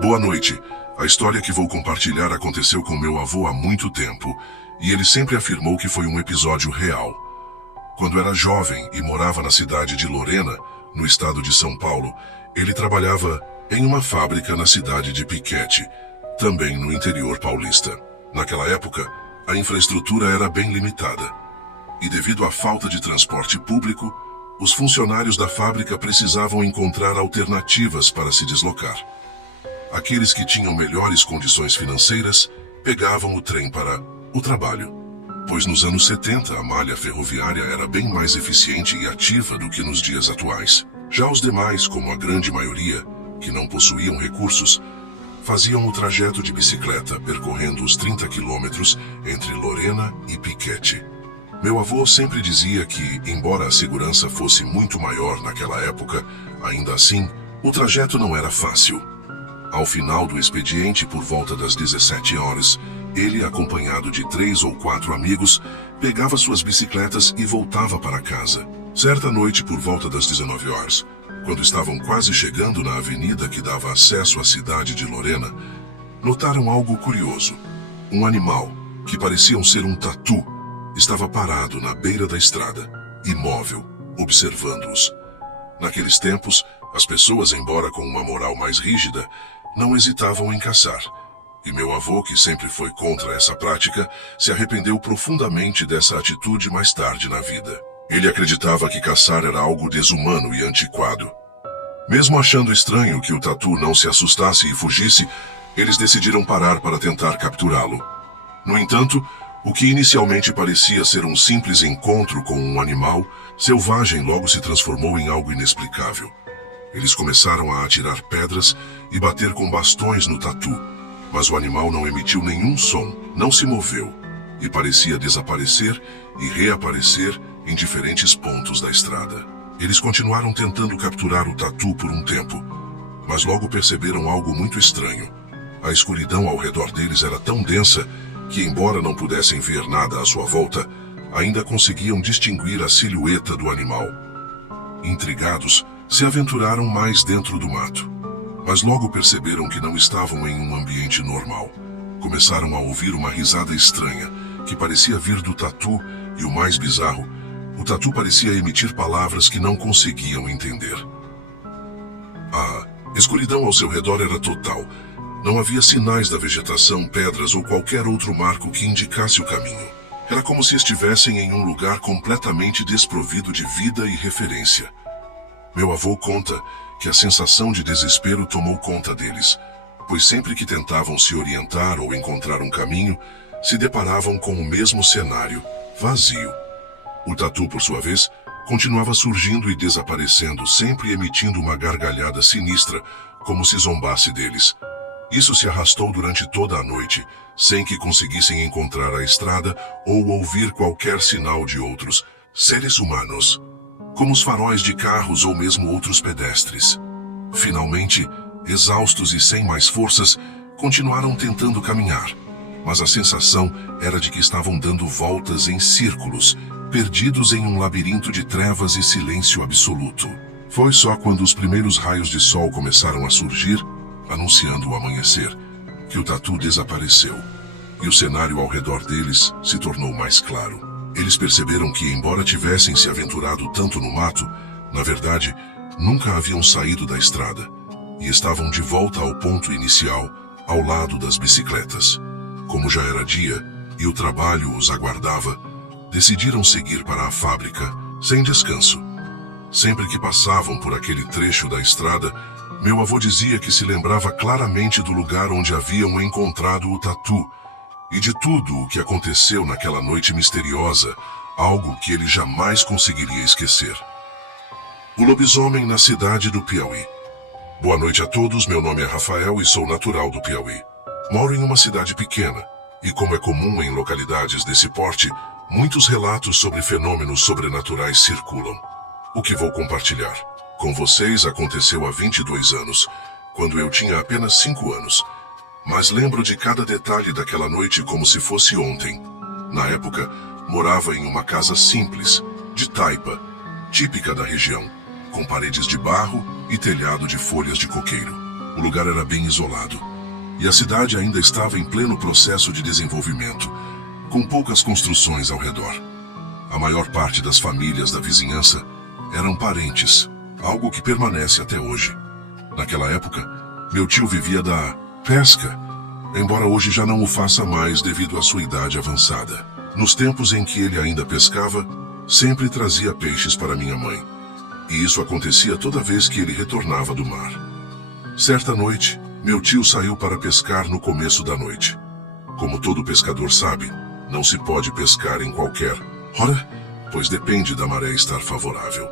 Boa noite. A história que vou compartilhar aconteceu com meu avô há muito tempo, e ele sempre afirmou que foi um episódio real. Quando era jovem e morava na cidade de Lorena, no estado de São Paulo, ele trabalhava em uma fábrica na cidade de Piquete, também no interior paulista. Naquela época, a infraestrutura era bem limitada, e devido à falta de transporte público, os funcionários da fábrica precisavam encontrar alternativas para se deslocar. Aqueles que tinham melhores condições financeiras pegavam o trem para o trabalho, pois nos anos 70 a malha ferroviária era bem mais eficiente e ativa do que nos dias atuais. Já os demais, como a grande maioria, que não possuíam recursos, faziam o trajeto de bicicleta, percorrendo os 30 quilômetros entre Lorena e Piquete. Meu avô sempre dizia que, embora a segurança fosse muito maior naquela época, ainda assim, o trajeto não era fácil. Ao final do expediente, por volta das 17 horas, ele, acompanhado de 3 ou 4 amigos, pegava suas bicicletas e voltava para casa. Certa noite, por volta das 19 horas, quando estavam quase chegando na avenida que dava acesso à cidade de Lorena, notaram algo curioso. Um animal, que parecia ser um tatu, estava parado na beira da estrada, imóvel, observando-os. Naqueles tempos, as pessoas, embora com uma moral mais rígida, não hesitavam em caçar. E meu avô, que sempre foi contra essa prática, se arrependeu profundamente dessa atitude mais tarde na vida. Ele acreditava que caçar era algo desumano e antiquado. Mesmo achando estranho que o tatu não se assustasse e fugisse, eles decidiram parar para tentar capturá-lo. No entanto, o que inicialmente parecia ser um simples encontro com um animal selvagem logo se transformou em algo inexplicável. Eles começaram a atirar pedras e bater com bastões no tatu, mas o animal não emitiu nenhum som, não se moveu, e parecia desaparecer e reaparecer em diferentes pontos da estrada. Eles continuaram tentando capturar o tatu por um tempo, mas logo perceberam algo muito estranho. A escuridão ao redor deles era tão densa que, embora não pudessem ver nada à sua volta, ainda conseguiam distinguir a silhueta do animal. Intrigados, se aventuraram mais dentro do mato, mas logo perceberam que não estavam em um ambiente normal. Começaram a ouvir uma risada estranha, que parecia vir do tatu, e o mais bizarro, o tatu parecia emitir palavras que não conseguiam entender. A escuridão ao seu redor era total. Não havia sinais da vegetação, pedras ou qualquer outro marco que indicasse o caminho. Era como se estivessem em um lugar completamente desprovido de vida e referência. Meu avô conta que a sensação de desespero tomou conta deles, pois sempre que tentavam se orientar ou encontrar um caminho, se deparavam com o mesmo cenário, vazio. O tatu, por sua vez, continuava surgindo e desaparecendo, sempre emitindo uma gargalhada sinistra, como se zombasse deles. Isso se arrastou durante toda a noite, sem que conseguissem encontrar a estrada ou ouvir qualquer sinal de outros seres humanos, como os faróis de carros ou mesmo outros pedestres. Finalmente, exaustos e sem mais forças, continuaram tentando caminhar, mas a sensação era de que estavam dando voltas em círculos, perdidos em um labirinto de trevas e silêncio absoluto. Foi só quando os primeiros raios de sol começaram a surgir, anunciando o amanhecer, que o tatu desapareceu, e o cenário ao redor deles se tornou mais claro. Eles perceberam que, embora tivessem se aventurado tanto no mato, na verdade, nunca haviam saído da estrada, e estavam de volta ao ponto inicial, ao lado das bicicletas. Como já era dia, e o trabalho os aguardava, decidiram seguir para a fábrica, sem descanso. Sempre que passavam por aquele trecho da estrada, meu avô dizia que se lembrava claramente do lugar onde haviam encontrado o tatu, e de tudo o que aconteceu naquela noite misteriosa, algo que ele jamais conseguiria esquecer. O lobisomem na cidade do Piauí. Boa noite a todos, meu nome é Rafael e sou natural do Piauí. Moro em uma cidade pequena, e como é comum em localidades desse porte, muitos relatos sobre fenômenos sobrenaturais circulam. O que vou compartilhar com vocês aconteceu há 22 anos, quando eu tinha apenas 5 anos. Mas lembro de cada detalhe daquela noite como se fosse ontem. Na época, morava em uma casa simples, de taipa, típica da região, com paredes de barro e telhado de folhas de coqueiro. O lugar era bem isolado, e a cidade ainda estava em pleno processo de desenvolvimento, com poucas construções ao redor. A maior parte das famílias da vizinhança eram parentes, algo que permanece até hoje. Naquela época, meu tio vivia da pesca, embora hoje já não o faça mais devido à sua idade avançada. Nos tempos em que ele ainda pescava, sempre trazia peixes para minha mãe, e isso acontecia toda vez que ele retornava do mar. Certa noite, meu tio saiu para pescar no começo da noite. Como todo pescador sabe, não se pode pescar em qualquer hora, pois depende da maré estar favorável.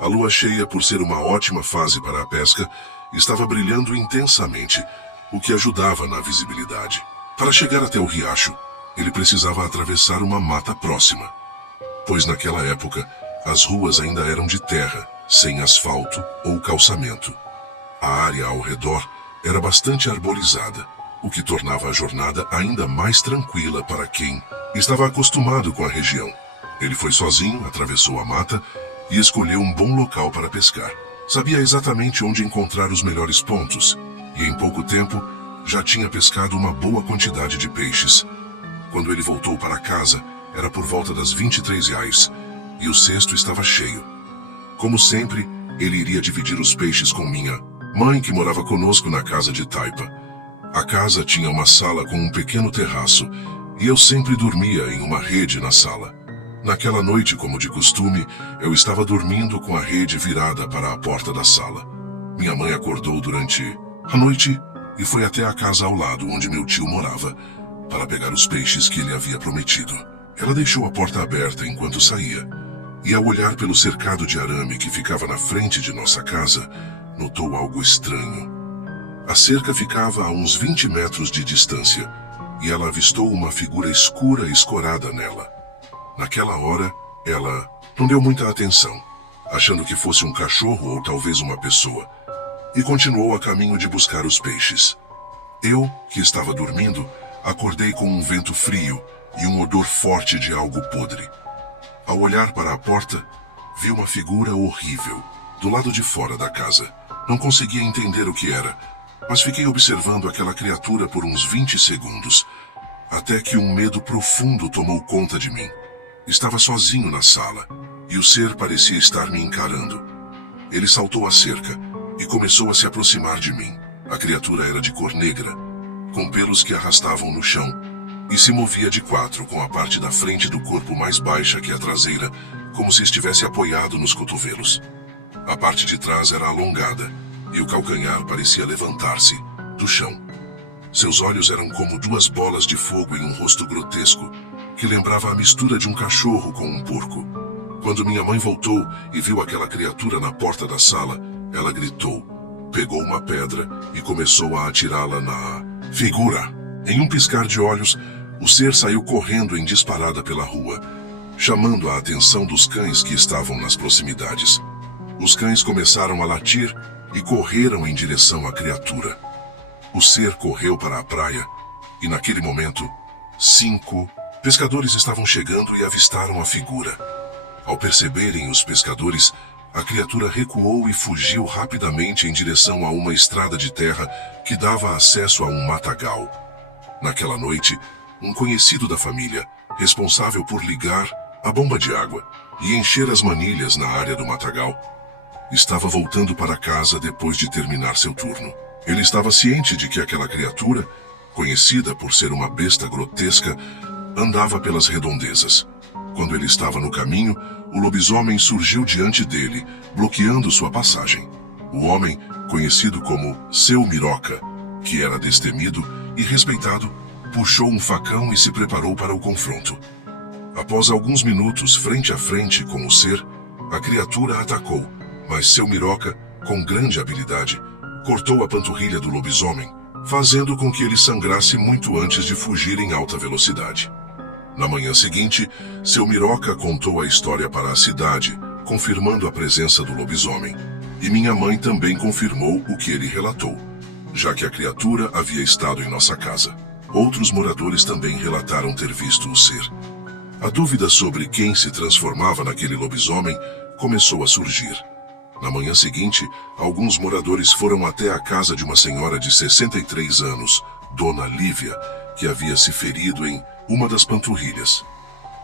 A lua cheia, por ser uma ótima fase para a pesca, estava brilhando intensamente, o que ajudava na visibilidade. Para chegar até o riacho, ele precisava atravessar uma mata próxima, pois naquela época as ruas ainda eram de terra, sem asfalto ou calçamento. A área ao redor era bastante arborizada, o que tornava a jornada ainda mais tranquila para quem estava acostumado com a região. Ele foi sozinho, atravessou a mata e escolheu um bom local para pescar. Sabia exatamente onde encontrar os melhores pontos, e em pouco tempo já tinha pescado uma boa quantidade de peixes. Quando ele voltou para casa, era por volta das 23h, e o cesto estava cheio. Como sempre, ele iria dividir os peixes com minha mãe, que morava conosco na casa de Taipa. A casa tinha uma sala com um pequeno terraço, e eu sempre dormia em uma rede na sala. Naquela noite, como de costume, eu estava dormindo com a rede virada para a porta da sala. Minha mãe acordou durante a noite e foi até a casa ao lado onde meu tio morava, para pegar os peixes que ele havia prometido. Ela deixou a porta aberta enquanto saía, e ao olhar pelo cercado de arame que ficava na frente de nossa casa, notou algo estranho. A cerca ficava a uns 20 metros de distância, e ela avistou uma figura escura escorada nela. Naquela hora, ela não deu muita atenção, achando que fosse um cachorro ou talvez uma pessoa, e continuou a caminho de buscar os peixes. Eu, que estava dormindo, acordei com um vento frio e um odor forte de algo podre. Ao olhar para a porta, vi uma figura horrível, do lado de fora da casa. Não conseguia entender o que era, mas fiquei observando aquela criatura por uns 20 segundos, até que um medo profundo tomou conta de mim. Estava sozinho na sala, e o ser parecia estar me encarando. Ele saltou a cerca e começou a se aproximar de mim. A criatura era de cor negra, com pelos que arrastavam no chão, e se movia de quatro, com a parte da frente do corpo mais baixa que a traseira, como se estivesse apoiado nos cotovelos. A parte de trás era alongada, e o calcanhar parecia levantar-se do chão. Seus olhos eram como duas bolas de fogo em um rosto grotesco, que lembrava a mistura de um cachorro com um porco. Quando minha mãe voltou e viu aquela criatura na porta da sala, ela gritou, pegou uma pedra e começou a atirá-la na figura. Em um piscar de olhos, o ser saiu correndo em disparada pela rua, chamando a atenção dos cães que estavam nas proximidades. Os cães começaram a latir e correram em direção à criatura. O ser correu para a praia e, naquele momento, 5 pescadores estavam chegando e avistaram a figura. Ao perceberem os pescadores, a criatura recuou e fugiu rapidamente em direção a uma estrada de terra que dava acesso a um matagal. Naquela noite, um conhecido da família, responsável por ligar a bomba de água e encher as manilhas na área do matagal, estava voltando para casa depois de terminar seu turno. Ele estava ciente de que aquela criatura, conhecida por ser uma besta grotesca, andava pelas redondezas. Quando ele estava no caminho, o lobisomem surgiu diante dele, bloqueando sua passagem. O homem, conhecido como Seu Miroca, que era destemido e respeitado, puxou um facão e se preparou para o confronto. Após alguns minutos frente a frente com o ser, a criatura atacou, mas Seu Miroca, com grande habilidade, cortou a panturrilha do lobisomem, fazendo com que ele sangrasse muito antes de fugir em alta velocidade. Na manhã seguinte, Seu Miroca contou a história para a cidade, confirmando a presença do lobisomem, e minha mãe também confirmou o que ele relatou, já que a criatura havia estado em nossa casa. Outros moradores também relataram ter visto o ser. A dúvida sobre quem se transformava naquele lobisomem começou a surgir. Na manhã seguinte, alguns moradores foram até a casa de uma senhora de 63 anos, Dona Lívia, que havia se ferido em uma das panturrilhas.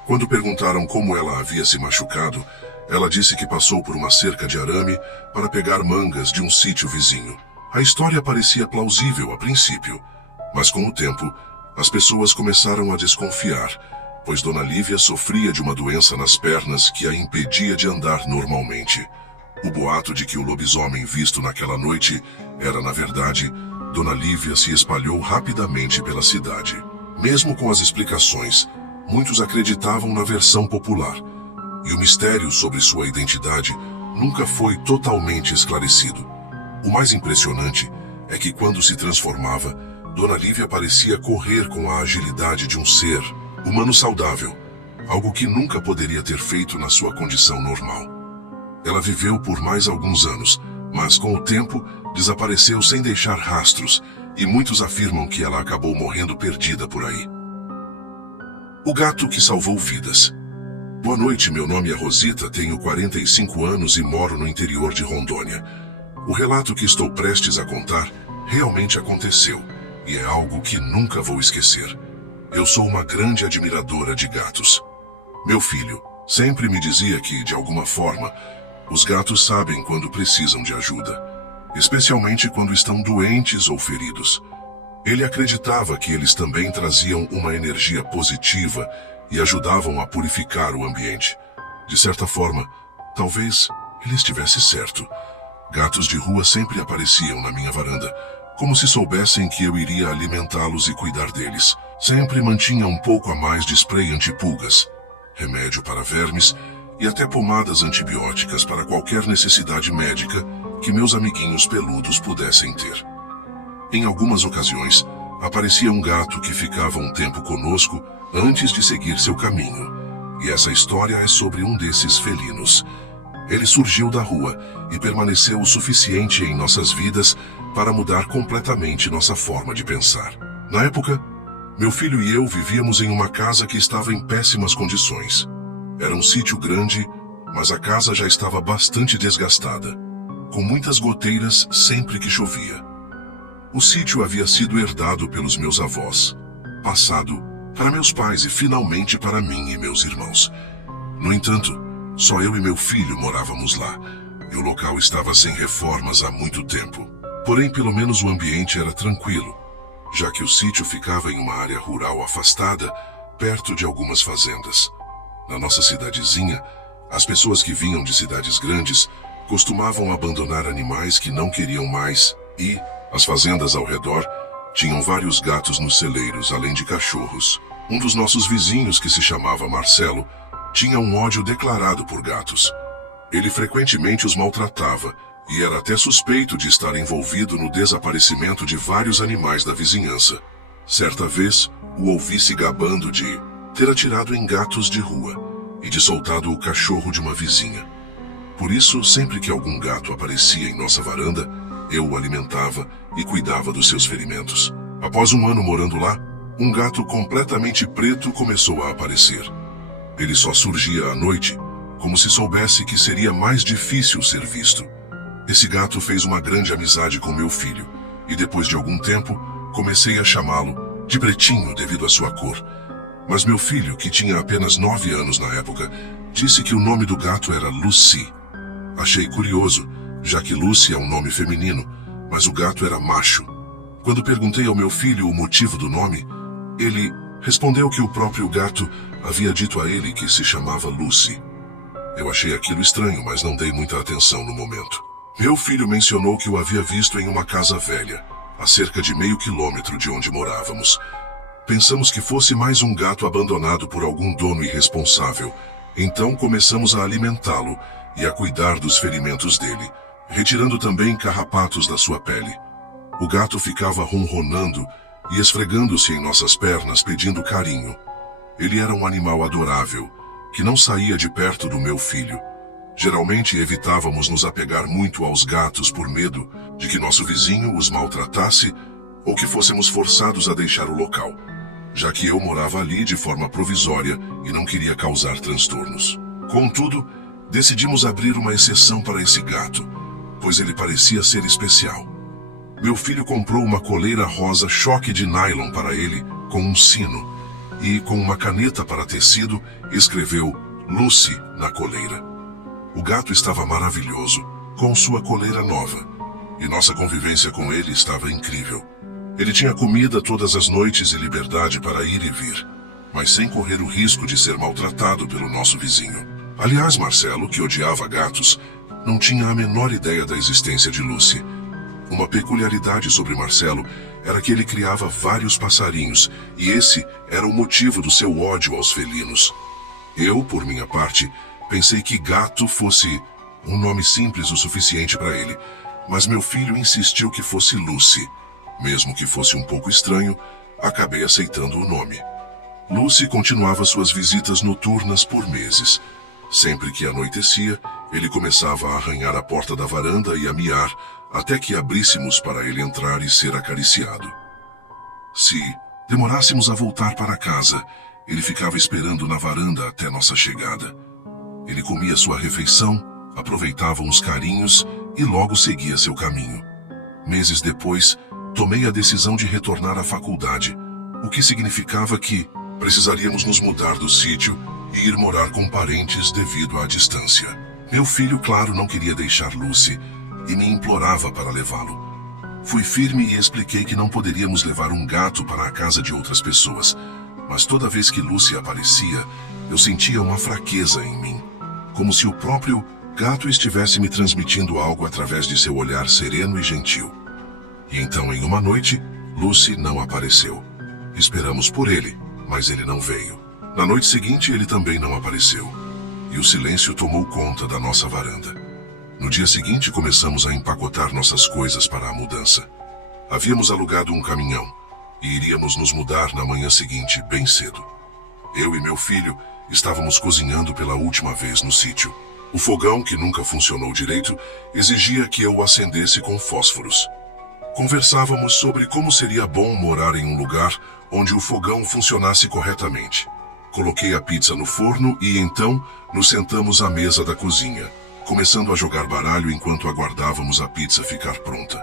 Quando perguntaram como ela havia se machucado, ela disse que passou por uma cerca de arame para pegar mangas de um sítio vizinho. A história parecia plausível a princípio, mas com o tempo, as pessoas começaram a desconfiar, pois Dona Lívia sofria de uma doença nas pernas que a impedia de andar normalmente. O boato de que o lobisomem visto naquela noite era, na verdade, Dona Lívia se espalhou rapidamente pela cidade. Mesmo com as explicações, muitos acreditavam na versão popular, e o mistério sobre sua identidade nunca foi totalmente esclarecido. O mais impressionante é que quando se transformava, Dona Lívia parecia correr com a agilidade de um ser humano saudável, algo que nunca poderia ter feito na sua condição normal. Ela viveu por mais alguns anos, mas com o tempo desapareceu sem deixar rastros, e muitos afirmam que ela acabou morrendo perdida por aí. O gato que salvou vidas. Boa noite, meu nome é Rosita, tenho 45 anos e moro no interior de Rondônia. O relato que estou prestes a contar realmente aconteceu, e é algo que nunca vou esquecer. Eu sou uma grande admiradora de gatos. Meu filho sempre me dizia que, de alguma forma, os gatos sabem quando precisam de ajuda, especialmente quando estão doentes ou feridos. Ele acreditava que eles também traziam uma energia positiva e ajudavam a purificar o ambiente. De certa forma, talvez ele estivesse certo. Gatos de rua sempre apareciam na minha varanda, como se soubessem que eu iria alimentá-los e cuidar deles. Sempre mantinha um pouco a mais de spray antipulgas, remédio para vermes e até pomadas antibióticas para qualquer necessidade médica que meus amiguinhos peludos pudessem ter. Em algumas ocasiões, aparecia um gato que ficava um tempo conosco antes de seguir seu caminho, e essa história é sobre um desses felinos. Ele surgiu da rua e permaneceu o suficiente em nossas vidas para mudar completamente nossa forma de pensar. Na época, meu filho e eu vivíamos em uma casa que estava em péssimas condições. Era um sítio grande, mas a casa já estava bastante desgastada, com muitas goteiras sempre que chovia. O sítio havia sido herdado pelos meus avós, passado para meus pais e finalmente para mim e meus irmãos. No entanto, só eu e meu filho morávamos lá, e o local estava sem reformas há muito tempo. Porém, pelo menos o ambiente era tranquilo, já que o sítio ficava em uma área rural afastada, perto de algumas fazendas. Na nossa cidadezinha, as pessoas que vinham de cidades grandes costumavam abandonar animais que não queriam mais e as fazendas ao redor tinham vários gatos nos celeiros, além de cachorros. Um dos nossos vizinhos, que se chamava Marcelo, tinha um ódio declarado por gatos. Ele frequentemente os maltratava e era até suspeito de estar envolvido no desaparecimento de vários animais da vizinhança. Certa vez, o ouvi se gabando de ter atirado em gatos de rua e de soltado o cachorro de uma vizinha. Por isso, sempre que algum gato aparecia em nossa varanda, eu o alimentava e cuidava dos seus ferimentos. Após um ano morando lá, um gato completamente preto começou a aparecer. Ele só surgia à noite, como se soubesse que seria mais difícil ser visto. Esse gato fez uma grande amizade com meu filho, e depois de algum tempo, comecei a chamá-lo de Pretinho devido à sua cor. Mas meu filho, que tinha apenas 9 anos na época, disse que o nome do gato era Lucy. Achei curioso, já que Lucy é um nome feminino, mas o gato era macho. Quando perguntei ao meu filho o motivo do nome, ele respondeu que o próprio gato havia dito a ele que se chamava Lucy. Eu achei aquilo estranho, mas não dei muita atenção no momento. Meu filho mencionou que o havia visto em uma casa velha, a cerca de meio quilômetro de onde morávamos. Pensamos que fosse mais um gato abandonado por algum dono irresponsável, então começamos a alimentá-lo e a cuidar dos ferimentos dele, retirando também carrapatos da sua pele. O gato ficava ronronando e esfregando-se em nossas pernas pedindo carinho. Ele era um animal adorável, que não saía de perto do meu filho. Geralmente evitávamos nos apegar muito aos gatos por medo de que nosso vizinho os maltratasse ou que fôssemos forçados a deixar o local, já que eu morava ali de forma provisória e não queria causar transtornos. Contudo, Decidimos abrir uma exceção para esse gato, pois ele parecia ser especial. Meu filho comprou uma coleira rosa choque de nylon para ele, com um sino, e com uma caneta para tecido, escreveu Lucy na coleira. O gato estava maravilhoso, com sua coleira nova, e nossa convivência com ele estava incrível. Ele tinha comida todas as noites e liberdade para ir e vir, mas sem correr o risco de ser maltratado pelo nosso vizinho. Aliás, Marcelo, que odiava gatos, não tinha a menor ideia da existência de Lucy. Uma peculiaridade sobre Marcelo era que ele criava vários passarinhos, e esse era o motivo do seu ódio aos felinos. Eu, por minha parte, pensei que gato fosse um nome simples o suficiente para ele, mas meu filho insistiu que fosse Lucy. Mesmo que fosse um pouco estranho, acabei aceitando o nome. Lucy continuava suas visitas noturnas por meses. Sempre que anoitecia, ele começava a arranhar a porta da varanda e a miar, até que abríssemos para ele entrar e ser acariciado. Se demorássemos a voltar para casa, ele ficava esperando na varanda até nossa chegada. Ele comia sua refeição, aproveitava uns carinhos e logo seguia seu caminho. Meses depois, tomei a decisão de retornar à faculdade, o que significava que precisaríamos nos mudar do sítio e ir morar com parentes devido à distância. Meu filho, claro, não queria deixar Lucy e me implorava para levá-lo. Fui firme e expliquei que não poderíamos levar um gato para a casa de outras pessoas, mas toda vez que Lucy aparecia, eu sentia uma fraqueza em mim, como se o próprio gato estivesse me transmitindo algo através de seu olhar sereno e gentil. E então, em uma noite, Lucy não apareceu. Esperamos por ele, mas ele não veio. Na noite seguinte, ele também não apareceu, e o silêncio tomou conta da nossa varanda. No dia seguinte, começamos a empacotar nossas coisas para a mudança. Havíamos alugado um caminhão, e iríamos nos mudar na manhã seguinte, bem cedo. Eu e meu filho estávamos cozinhando pela última vez no sítio. O fogão, que nunca funcionou direito, exigia que eu o acendesse com fósforos. Conversávamos sobre como seria bom morar em um lugar onde o fogão funcionasse corretamente. Coloquei a pizza no forno e então nos sentamos à mesa da cozinha, começando a jogar baralho enquanto aguardávamos a pizza ficar pronta.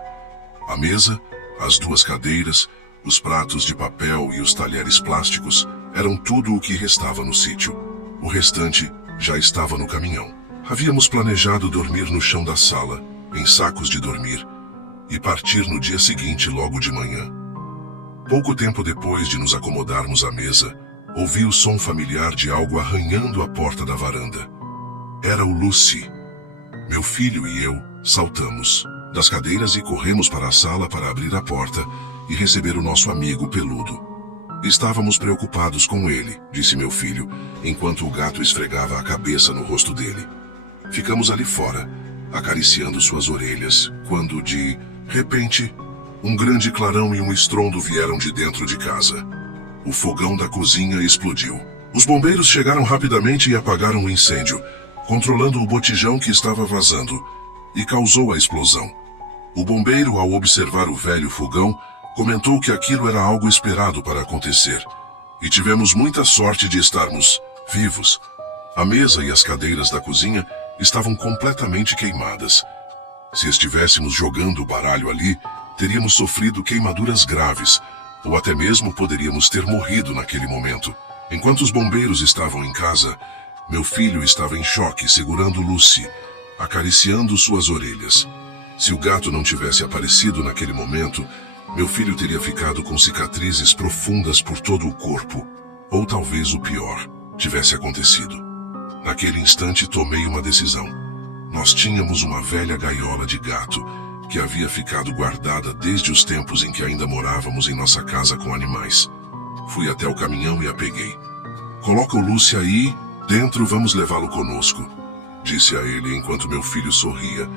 A mesa, as duas cadeiras, os pratos de papel e os talheres plásticos eram tudo o que restava no sítio. O restante já estava no caminhão. Havíamos planejado dormir no chão da sala, em sacos de dormir, e partir no dia seguinte logo de manhã. Pouco tempo depois de nos acomodarmos à mesa, ouvi o som familiar de algo arranhando a porta da varanda. Era o Lucy. Meu filho e eu saltamos das cadeiras e corremos para a sala para abrir a porta e receber o nosso amigo peludo. Estávamos preocupados com ele, disse meu filho, enquanto o gato esfregava a cabeça no rosto dele. Ficamos ali fora, acariciando suas orelhas, quando, de repente, um grande clarão e um estrondo vieram de dentro de casa. O fogão da cozinha explodiu. Os bombeiros chegaram rapidamente e apagaram o incêndio, controlando o botijão que estava vazando, e causou a explosão. O bombeiro, ao observar o velho fogão, comentou que aquilo era algo esperado para acontecer, e tivemos muita sorte de estarmos vivos. A mesa e as cadeiras da cozinha estavam completamente queimadas. Se estivéssemos jogando o baralho ali, teríamos sofrido queimaduras graves, ou até mesmo poderíamos ter morrido naquele momento. Enquanto os bombeiros estavam em casa, meu filho estava em choque, segurando Lucy, acariciando suas orelhas. Se o gato não tivesse aparecido naquele momento, meu filho teria ficado com cicatrizes profundas por todo o corpo, ou talvez o pior tivesse acontecido. Naquele instante tomei uma decisão. Nós tínhamos uma velha gaiola de gato que havia ficado guardada desde os tempos em que ainda morávamos em nossa casa com animais. Fui até o caminhão e a peguei. Coloca o Lucy aí, dentro, vamos levá-lo conosco, disse a ele enquanto meu filho sorria,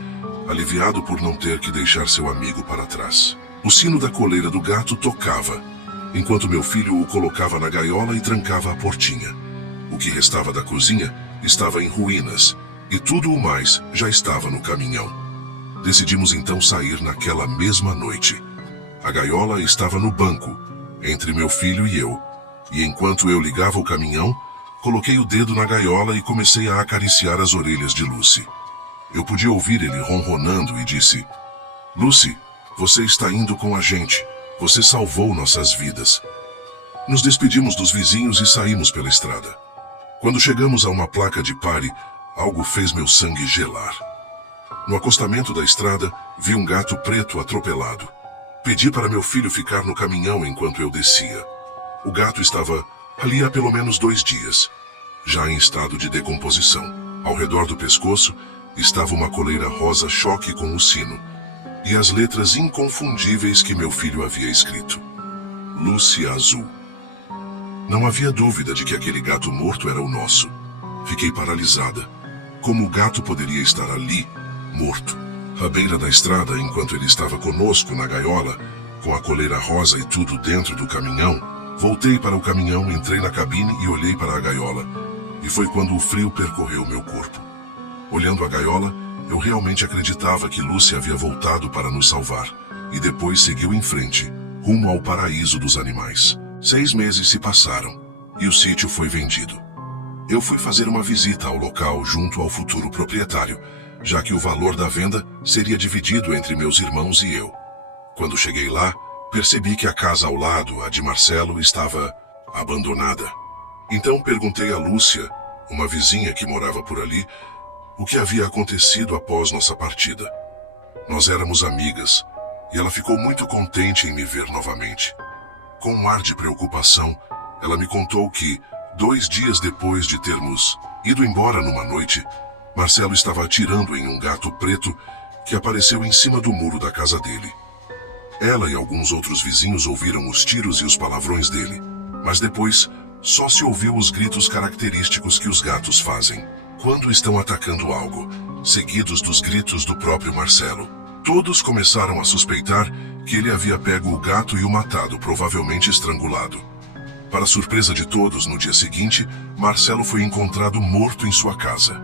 aliviado por não ter que deixar seu amigo para trás. O sino da coleira do gato tocava, enquanto meu filho o colocava na gaiola e trancava a portinha. O que restava da cozinha estava em ruínas, e tudo o mais já estava no caminhão. Decidimos então sair naquela mesma noite. A gaiola estava no banco, entre meu filho e eu, e enquanto eu ligava o caminhão, Coloquei o dedo na gaiola e comecei a acariciar as orelhas de Lucy. Eu podia ouvir ele ronronando e disse: Lucy, você está indo com a gente. Você salvou nossas vidas. Nos despedimos dos vizinhos e saímos pela estrada. Quando chegamos a uma placa de pare, algo fez meu sangue gelar. No acostamento da estrada, vi um gato preto atropelado. Pedi para meu filho ficar no caminhão enquanto eu descia. O gato estava ali há pelo menos 2 dias, já em estado de decomposição. Ao redor do pescoço estava uma coleira rosa choque com o sino e as letras inconfundíveis que meu filho havia escrito: Lucy Azul. Não havia dúvida de que aquele gato morto era o nosso. Fiquei paralisada. Como o gato poderia estar ali, morto? À beira da estrada, enquanto ele estava conosco na gaiola, com a coleira rosa e tudo dentro do caminhão, voltei para o caminhão, entrei na cabine e olhei para a gaiola. E foi quando o frio percorreu meu corpo. Olhando a gaiola, eu realmente acreditava que Lucy havia voltado para nos salvar, e depois seguiu em frente, rumo ao paraíso dos animais. 6 meses se passaram, e o sítio foi vendido. Eu fui fazer uma visita ao local junto ao futuro proprietário, já que o valor da venda seria dividido entre meus irmãos e eu. Quando cheguei lá, percebi que a casa ao lado, a de Marcelo, estava abandonada. Então perguntei a Lúcia, uma vizinha que morava por ali, o que havia acontecido após nossa partida. Nós éramos amigas, e ela ficou muito contente em me ver novamente. Com um ar de preocupação, ela me contou que, 2 dias depois de termos ido embora numa noite, Marcelo estava atirando em um gato preto que apareceu em cima do muro da casa dele. Ela e alguns outros vizinhos ouviram os tiros e os palavrões dele, mas depois só se ouviu os gritos característicos que os gatos fazem quando estão atacando algo, seguidos dos gritos do próprio Marcelo. Todos começaram a suspeitar que ele havia pego o gato e o matado, provavelmente estrangulado. Para surpresa de todos, no dia seguinte, Marcelo foi encontrado morto em sua casa.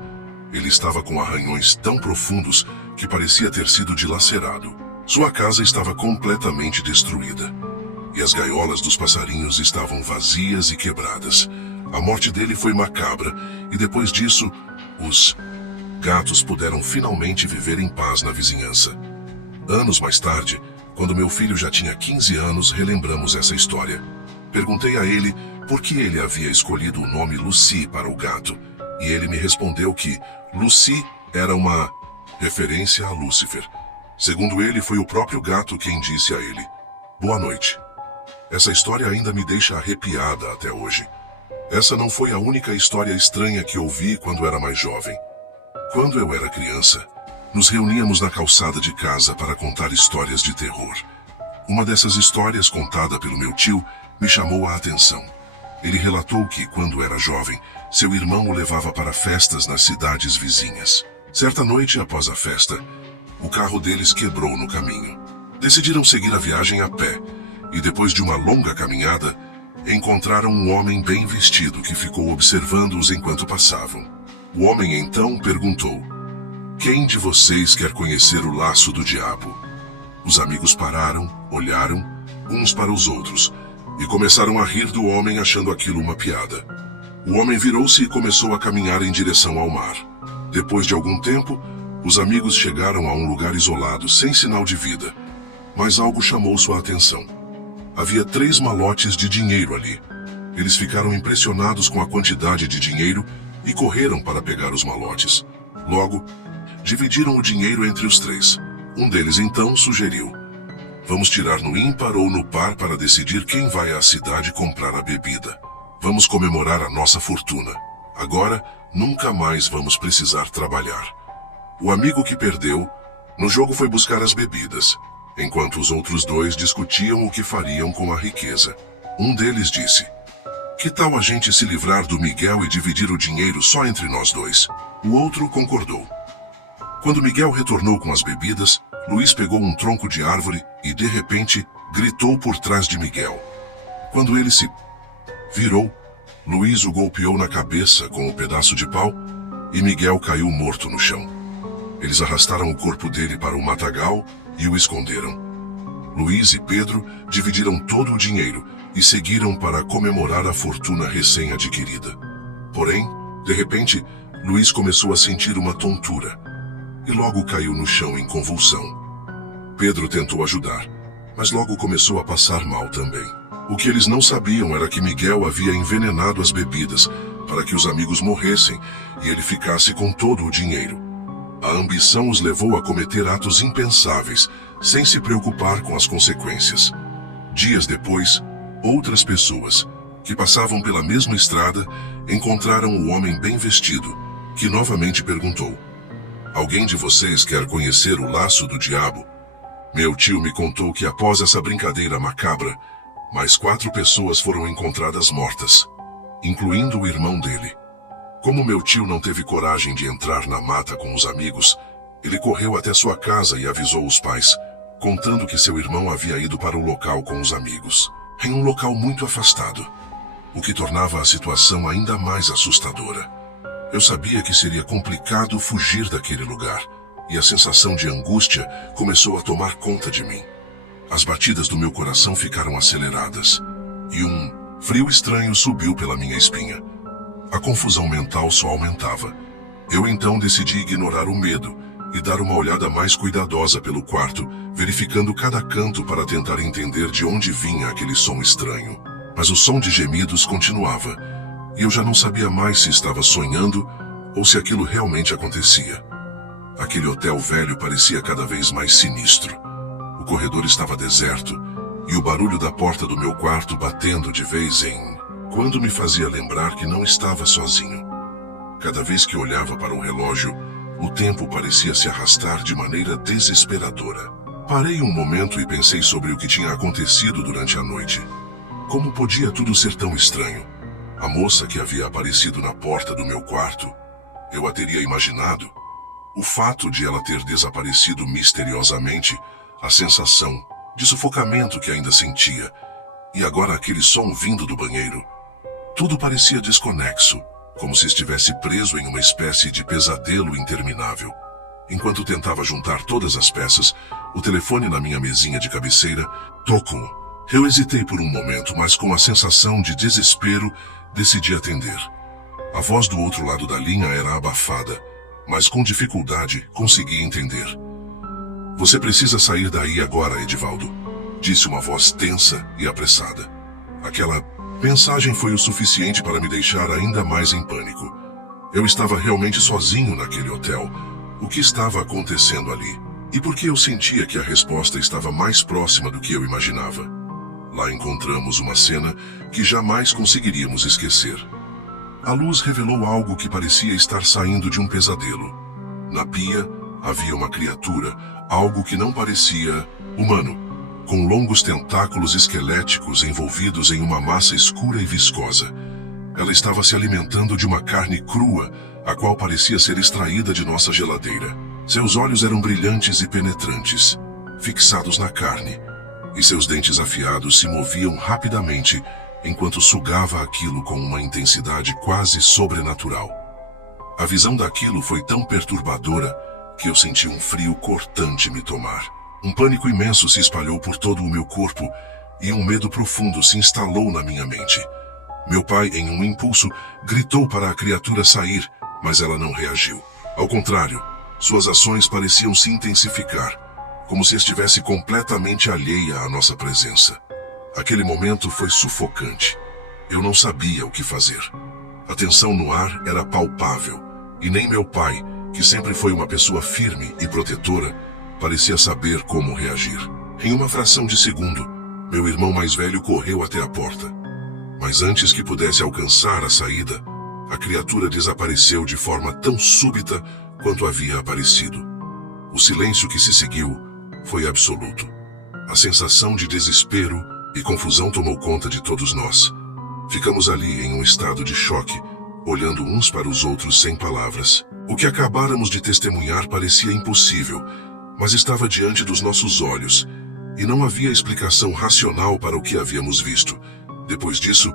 Ele estava com arranhões tão profundos que parecia ter sido dilacerado. Sua casa estava completamente destruída. E as gaiolas dos passarinhos estavam vazias e quebradas. A morte dele foi macabra, e depois disso, os gatos puderam finalmente viver em paz na vizinhança. Anos mais tarde, quando meu filho já tinha 15 anos, relembramos essa história. Perguntei a ele por que ele havia escolhido o nome Lucy para o gato, e ele me respondeu que Lucy era uma referência a Lúcifer. Segundo ele, foi o próprio gato quem disse a ele: "Boa noite." Essa história ainda me deixa arrepiada até hoje. Essa não foi a única história estranha que ouvi quando era mais jovem. Quando eu era criança, nos reuníamos na calçada de casa para contar histórias de terror. Uma dessas histórias, contada pelo meu tio, me chamou a atenção. Ele relatou que, quando era jovem, seu irmão o levava para festas nas cidades vizinhas. Certa noite, após a festa, o carro deles quebrou no caminho. Decidiram seguir a viagem a pé, e depois de uma longa caminhada, encontraram um homem bem vestido que ficou observando-os enquanto passavam. O homem então perguntou: "Quem de vocês quer conhecer o laço do diabo?" Os amigos pararam, olharam, uns para os outros, e começaram a rir do homem, achando aquilo uma piada. O homem virou-se e começou a caminhar em direção ao mar. Depois de algum tempo, os amigos chegaram a um lugar isolado, sem sinal de vida. Mas algo chamou sua atenção. Havia 3 malotes de dinheiro ali. Eles ficaram impressionados com a quantidade de dinheiro e correram para pegar os malotes. Logo, dividiram o dinheiro entre os 3. Um deles então sugeriu: "Vamos tirar no ímpar ou no par para decidir quem vai à cidade comprar a bebida. Vamos comemorar a nossa fortuna. Agora, nunca mais vamos precisar trabalhar." O amigo que perdeu no jogo foi buscar as bebidas, enquanto os outros 2 discutiam o que fariam com a riqueza. Um deles disse: "Que tal a gente se livrar do Miguel e dividir o dinheiro só entre nós 2? O outro concordou. Quando Miguel retornou com as bebidas, Luiz pegou um tronco de árvore e, de repente, gritou por trás de Miguel. Quando ele se virou, Luiz o golpeou na cabeça com um pedaço de pau e Miguel caiu morto no chão. Eles arrastaram o corpo dele para o matagal e o esconderam. Luiz e Pedro dividiram todo o dinheiro e seguiram para comemorar a fortuna recém-adquirida. Porém, de repente, Luiz começou a sentir uma tontura e logo caiu no chão em convulsão. Pedro tentou ajudar, mas logo começou a passar mal também. O que eles não sabiam era que Miguel havia envenenado as bebidas para que os amigos morressem e ele ficasse com todo o dinheiro. A ambição os levou a cometer atos impensáveis, sem se preocupar com as consequências. Dias depois, outras pessoas, que passavam pela mesma estrada, encontraram o homem bem vestido, que novamente perguntou: "Alguém de vocês quer conhecer o laço do diabo?" Meu tio me contou que após essa brincadeira macabra, mais 4 pessoas foram encontradas mortas, incluindo o irmão dele. Como meu tio não teve coragem de entrar na mata com os amigos, ele correu até sua casa e avisou os pais, contando que seu irmão havia ido para o local com os amigos, em um local muito afastado, o que tornava a situação ainda mais assustadora. Eu sabia que seria complicado fugir daquele lugar, e a sensação de angústia começou a tomar conta de mim. As batidas do meu coração ficaram aceleradas, e um frio estranho subiu pela minha espinha. A confusão mental só aumentava. Eu então decidi ignorar o medo e dar uma olhada mais cuidadosa pelo quarto, verificando cada canto para tentar entender de onde vinha aquele som estranho. Mas o som de gemidos continuava, e eu já não sabia mais se estava sonhando ou se aquilo realmente acontecia. Aquele hotel velho parecia cada vez mais sinistro. O corredor estava deserto, e o barulho da porta do meu quarto batendo de vez em quando me fazia lembrar que não estava sozinho. Cada vez que olhava para o relógio, o tempo parecia se arrastar de maneira desesperadora. Parei um momento e pensei sobre o que tinha acontecido durante a noite. Como podia tudo ser tão estranho? A moça que havia aparecido na porta do meu quarto, eu a teria imaginado? O fato de ela ter desaparecido misteriosamente, a sensação de sufocamento que ainda sentia, e agora aquele som vindo do banheiro. Tudo parecia desconexo, como se estivesse preso em uma espécie de pesadelo interminável. Enquanto tentava juntar todas as peças, o telefone na minha mesinha de cabeceira tocou. Eu hesitei por um momento, mas com a sensação de desespero, decidi atender. A voz do outro lado da linha era abafada, mas com dificuldade consegui entender. "Você precisa sair daí agora, Edivaldo", disse uma voz tensa e apressada. Aquela mensagem foi o suficiente para me deixar ainda mais em pânico. Eu estava realmente sozinho naquele hotel. O que estava acontecendo ali? E por que eu sentia que a resposta estava mais próxima do que eu imaginava? Lá encontramos uma cena que jamais conseguiríamos esquecer. A luz revelou algo que parecia estar saindo de um pesadelo. Na pia havia uma criatura, algo que não parecia humano, com longos tentáculos esqueléticos envolvidos em uma massa escura e viscosa. Ela estava se alimentando de uma carne crua, a qual parecia ser extraída de nossa geladeira. Seus olhos eram brilhantes e penetrantes, fixados na carne, e seus dentes afiados se moviam rapidamente enquanto sugava aquilo com uma intensidade quase sobrenatural. A visão daquilo foi tão perturbadora que eu senti um frio cortante me tomar. Um pânico imenso se espalhou por todo o meu corpo e um medo profundo se instalou na minha mente. Meu pai, em um impulso, gritou para a criatura sair, mas ela não reagiu. Ao contrário, suas ações pareciam se intensificar, como se estivesse completamente alheia à nossa presença. Aquele momento foi sufocante. Eu não sabia o que fazer. A tensão no ar era palpável, e nem meu pai, que sempre foi uma pessoa firme e protetora, parecia saber como reagir. Em uma fração de segundo, meu irmão mais velho correu até a porta. Mas antes que pudesse alcançar a saída, a criatura desapareceu de forma tão súbita quanto havia aparecido. O silêncio que se seguiu foi absoluto. A sensação de desespero e confusão tomou conta de todos nós. Ficamos ali em um estado de choque, olhando uns para os outros sem palavras. O que acabáramos de testemunhar parecia impossível, mas estava diante dos nossos olhos, e não havia explicação racional para o que havíamos visto. Depois disso,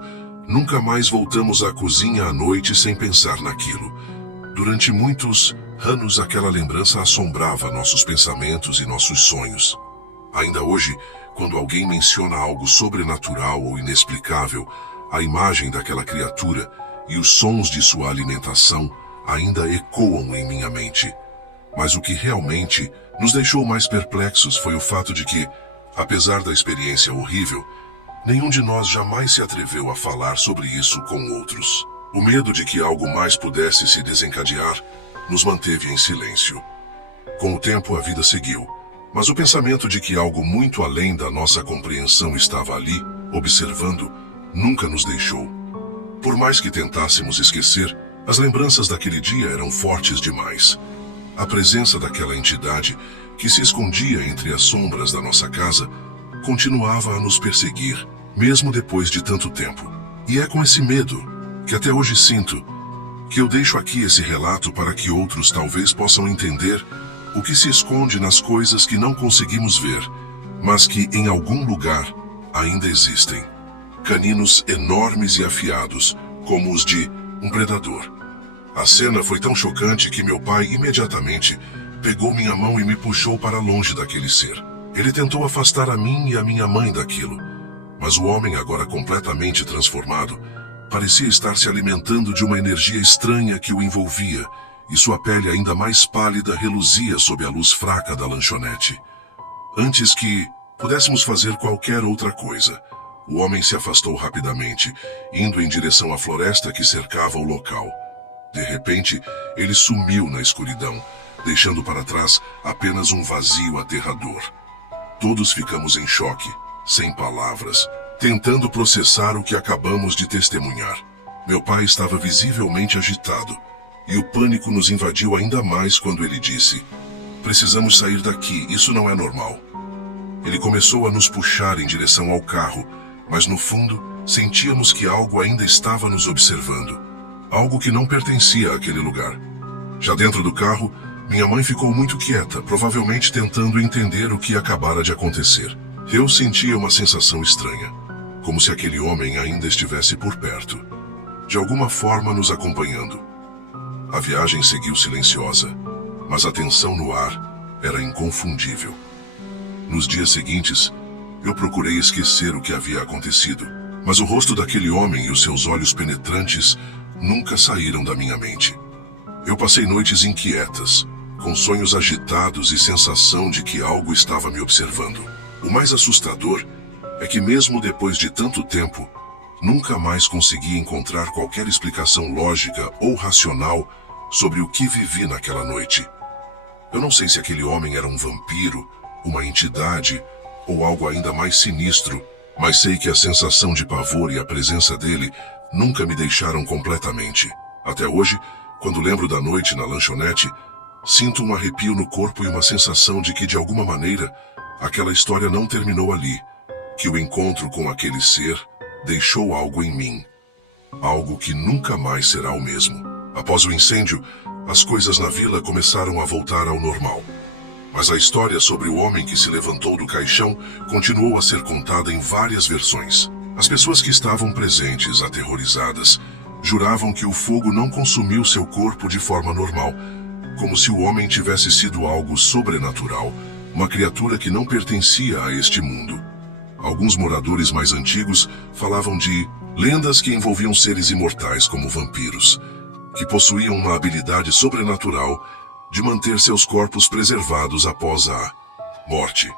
nunca mais voltamos à cozinha à noite sem pensar naquilo. Durante muitos anos, aquela lembrança assombrava nossos pensamentos e nossos sonhos. Ainda hoje, quando alguém menciona algo sobrenatural ou inexplicável, a imagem daquela criatura e os sons de sua alimentação ainda ecoam em minha mente. Mas o que realmente nos deixou mais perplexos foi o fato de que, apesar da experiência horrível, nenhum de nós jamais se atreveu a falar sobre isso com outros. O medo de que algo mais pudesse se desencadear nos manteve em silêncio. Com o tempo, a vida seguiu, mas o pensamento de que algo muito além da nossa compreensão estava ali, observando, nunca nos deixou. Por mais que tentássemos esquecer, as lembranças daquele dia eram fortes demais. A presença daquela entidade, que se escondia entre as sombras da nossa casa, continuava a nos perseguir, mesmo depois de tanto tempo. E é com esse medo, que até hoje sinto, que eu deixo aqui esse relato para que outros talvez possam entender o que se esconde nas coisas que não conseguimos ver, mas que em algum lugar ainda existem. Caninos enormes e afiados, como os de um predador. A cena foi tão chocante que meu pai imediatamente pegou minha mão e me puxou para longe daquele ser. Ele tentou afastar a mim e a minha mãe daquilo, mas o homem, agora completamente transformado, parecia estar se alimentando de uma energia estranha que o envolvia, e sua pele ainda mais pálida reluzia sob a luz fraca da lanchonete. Antes que pudéssemos fazer qualquer outra coisa, o homem se afastou rapidamente, indo em direção à floresta que cercava o local. De repente, ele sumiu na escuridão, deixando para trás apenas um vazio aterrador. Todos ficamos em choque, sem palavras, tentando processar o que acabamos de testemunhar. Meu pai estava visivelmente agitado, e o pânico nos invadiu ainda mais quando ele disse: "Precisamos sair daqui, isso não é normal." Ele começou a nos puxar em direção ao carro, mas no fundo, sentíamos que algo ainda estava nos observando. Algo que não pertencia àquele lugar. Já dentro do carro, minha mãe ficou muito quieta, provavelmente tentando entender o que acabara de acontecer. Eu sentia uma sensação estranha, como se aquele homem ainda estivesse por perto, de alguma forma nos acompanhando. A viagem seguiu silenciosa, mas a tensão no ar era inconfundível. Nos dias seguintes, eu procurei esquecer o que havia acontecido, mas o rosto daquele homem e os seus olhos penetrantes nunca saíram da minha mente. Eu passei noites inquietas, com sonhos agitados e sensação de que algo estava me observando. O mais assustador é que mesmo depois de tanto tempo, nunca mais consegui encontrar qualquer explicação lógica ou racional sobre o que vivi naquela noite. Eu não sei se aquele homem era um vampiro, uma entidade ou algo ainda mais sinistro, mas sei que a sensação de pavor e a presença dele nunca me deixaram completamente. Até hoje, quando lembro da noite na lanchonete, sinto um arrepio no corpo e uma sensação de que, de alguma maneira, aquela história não terminou ali, que o encontro com aquele ser deixou algo em mim, algo que nunca mais será o mesmo. Após o incêndio, as coisas na vila começaram a voltar ao normal. Mas a história sobre o homem que se levantou do caixão continuou a ser contada em várias versões. As pessoas que estavam presentes, aterrorizadas, juravam que o fogo não consumiu seu corpo de forma normal, como se o homem tivesse sido algo sobrenatural, uma criatura que não pertencia a este mundo. Alguns moradores mais antigos falavam de lendas que envolviam seres imortais como vampiros, que possuíam uma habilidade sobrenatural de manter seus corpos preservados após a morte.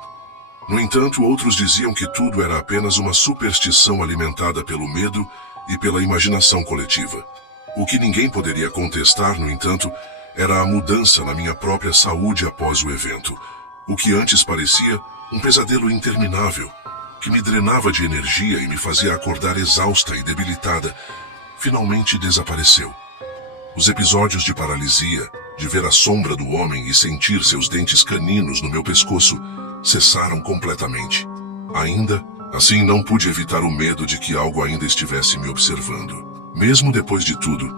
No entanto, outros diziam que tudo era apenas uma superstição alimentada pelo medo e pela imaginação coletiva. O que ninguém poderia contestar, no entanto, era a mudança na minha própria saúde após o evento. O que antes parecia um pesadelo interminável, que me drenava de energia e me fazia acordar exausta e debilitada, finalmente desapareceu. Os episódios de paralisia, de ver a sombra do homem e sentir seus dentes caninos no meu pescoço, cessaram completamente. Ainda assim, não pude evitar o medo de que algo ainda estivesse me observando. Mesmo depois de tudo,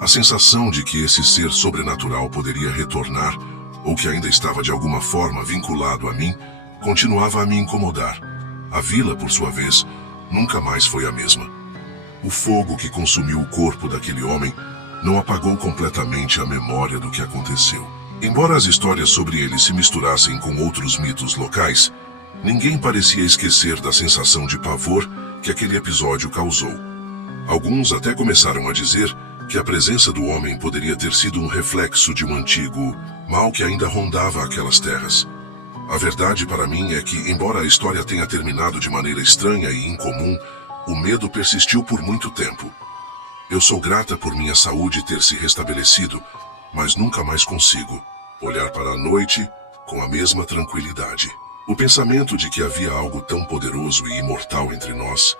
a sensação de que esse ser sobrenatural poderia retornar, ou que ainda estava de alguma forma vinculado a mim, continuava a me incomodar. A vila, por sua vez, nunca mais foi a mesma. O fogo que consumiu o corpo daquele homem não apagou completamente a memória do que aconteceu. Embora as histórias sobre ele se misturassem com outros mitos locais, ninguém parecia esquecer da sensação de pavor que aquele episódio causou. Alguns até começaram a dizer que a presença do homem poderia ter sido um reflexo de um antigo mal que ainda rondava aquelas terras. A verdade para mim é que, embora a história tenha terminado de maneira estranha e incomum, o medo persistiu por muito tempo. Eu sou grata por minha saúde ter se restabelecido, mas nunca mais consigo olhar para a noite com a mesma tranquilidade. O pensamento de que havia algo tão poderoso e imortal entre nós,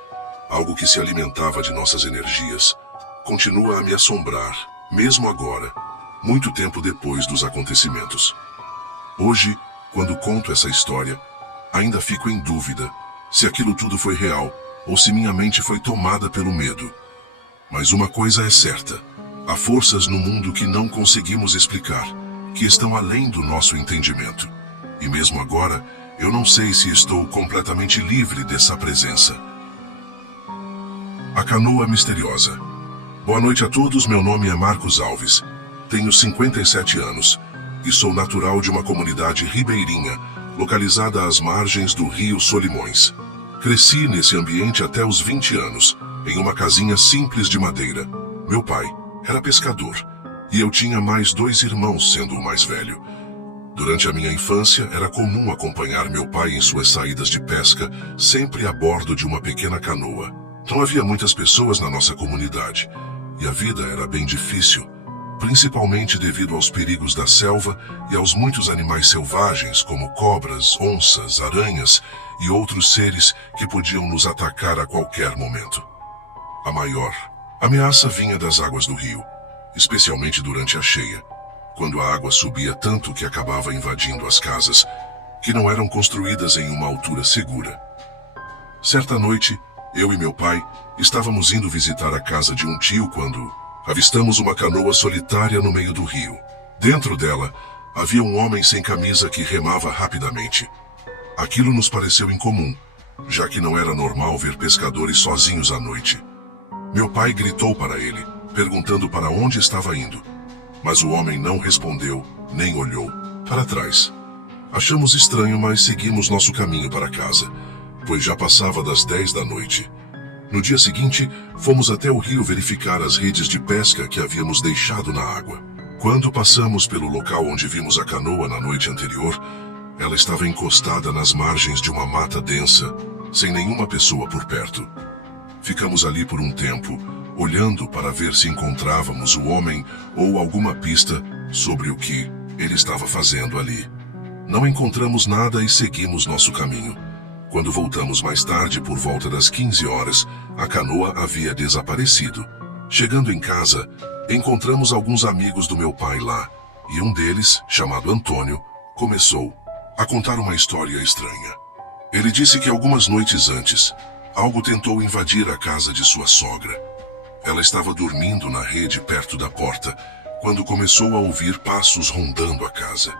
algo que se alimentava de nossas energias, continua a me assombrar, mesmo agora, muito tempo depois dos acontecimentos. Hoje, quando conto essa história, ainda fico em dúvida se aquilo tudo foi real ou se minha mente foi tomada pelo medo. Mas uma coisa é certa: há forças no mundo que não conseguimos explicar, que estão além do nosso entendimento. E mesmo agora, eu não sei se estou completamente livre dessa presença. A canoa misteriosa. Boa noite a todos, meu nome é Marcos Alves. Tenho 57 anos e sou natural de uma comunidade ribeirinha, localizada às margens do rio Solimões. Cresci nesse ambiente até os 20 anos, em uma casinha simples de madeira. Meu pai era pescador e eu tinha mais 2 irmãos, sendo o mais velho. Durante a minha infância, era comum acompanhar meu pai em suas saídas de pesca, sempre a bordo de uma pequena canoa. Não havia muitas pessoas na nossa comunidade e a vida era bem difícil, principalmente devido aos perigos da selva e aos muitos animais selvagens como cobras, onças, aranhas e outros seres que podiam nos atacar a qualquer momento. A maior ameaça vinha das águas do rio, especialmente durante a cheia, quando a água subia tanto que acabava invadindo as casas, que não eram construídas em uma altura segura. Certa noite, eu e meu pai estávamos indo visitar a casa de um tio quando avistamos uma canoa solitária no meio do rio. Dentro dela, havia um homem sem camisa que remava rapidamente. Aquilo nos pareceu incomum, já que não era normal ver pescadores sozinhos à noite. Meu pai gritou para ele, perguntando para onde estava indo. Mas o homem não respondeu, nem olhou para trás. Achamos estranho, mas seguimos nosso caminho para casa, pois já passava das 10 da noite. No dia seguinte, fomos até o rio verificar as redes de pesca que havíamos deixado na água. Quando passamos pelo local onde vimos a canoa na noite anterior, ela estava encostada nas margens de uma mata densa, sem nenhuma pessoa por perto. Ficamos ali por um tempo, olhando para ver se encontrávamos o homem ou alguma pista sobre o que ele estava fazendo ali. Não encontramos nada e seguimos nosso caminho. Quando voltamos mais tarde, por volta das 15 horas, a canoa havia desaparecido. Chegando em casa, encontramos alguns amigos do meu pai lá, e um deles, chamado Antônio, começou a contar uma história estranha. Ele disse que algumas noites antes, algo tentou invadir a casa de sua sogra. Ela estava dormindo na rede perto da porta, quando começou a ouvir passos rondando a casa.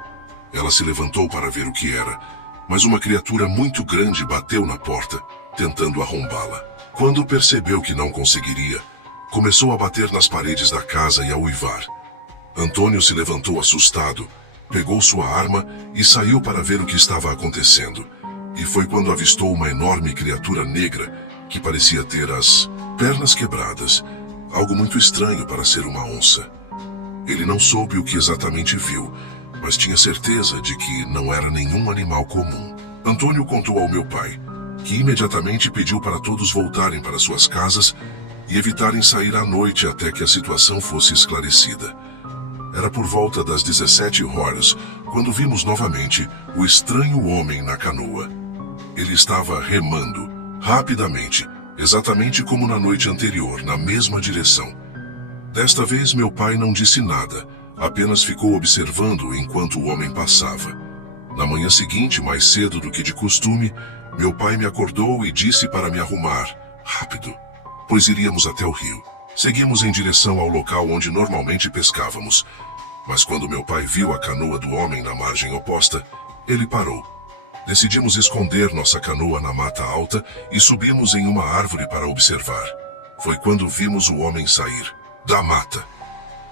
Ela se levantou para ver o que era, mas uma criatura muito grande bateu na porta, tentando arrombá-la. Quando percebeu que não conseguiria, começou a bater nas paredes da casa e a uivar. Antônio se levantou assustado, pegou sua arma e saiu para ver o que estava acontecendo. E foi quando avistou uma enorme criatura negra que parecia ter as pernas quebradas, algo muito estranho para ser uma onça. Ele não soube o que exatamente viu, mas tinha certeza de que não era nenhum animal comum. Antônio contou ao meu pai, que imediatamente pediu para todos voltarem para suas casas e evitarem sair à noite até que a situação fosse esclarecida. Era por volta das 17 horas, quando vimos novamente o estranho homem na canoa. Ele estava remando, rapidamente, exatamente como na noite anterior, na mesma direção. Desta vez meu pai não disse nada, apenas ficou observando enquanto o homem passava. Na manhã seguinte, mais cedo do que de costume, meu pai me acordou e disse para me arrumar, rápido, pois iríamos até o rio. Seguimos em direção ao local onde normalmente pescávamos, mas quando meu pai viu a canoa do homem na margem oposta, ele parou. Decidimos esconder nossa canoa na mata alta e subimos em uma árvore para observar. Foi quando vimos o homem sair da mata.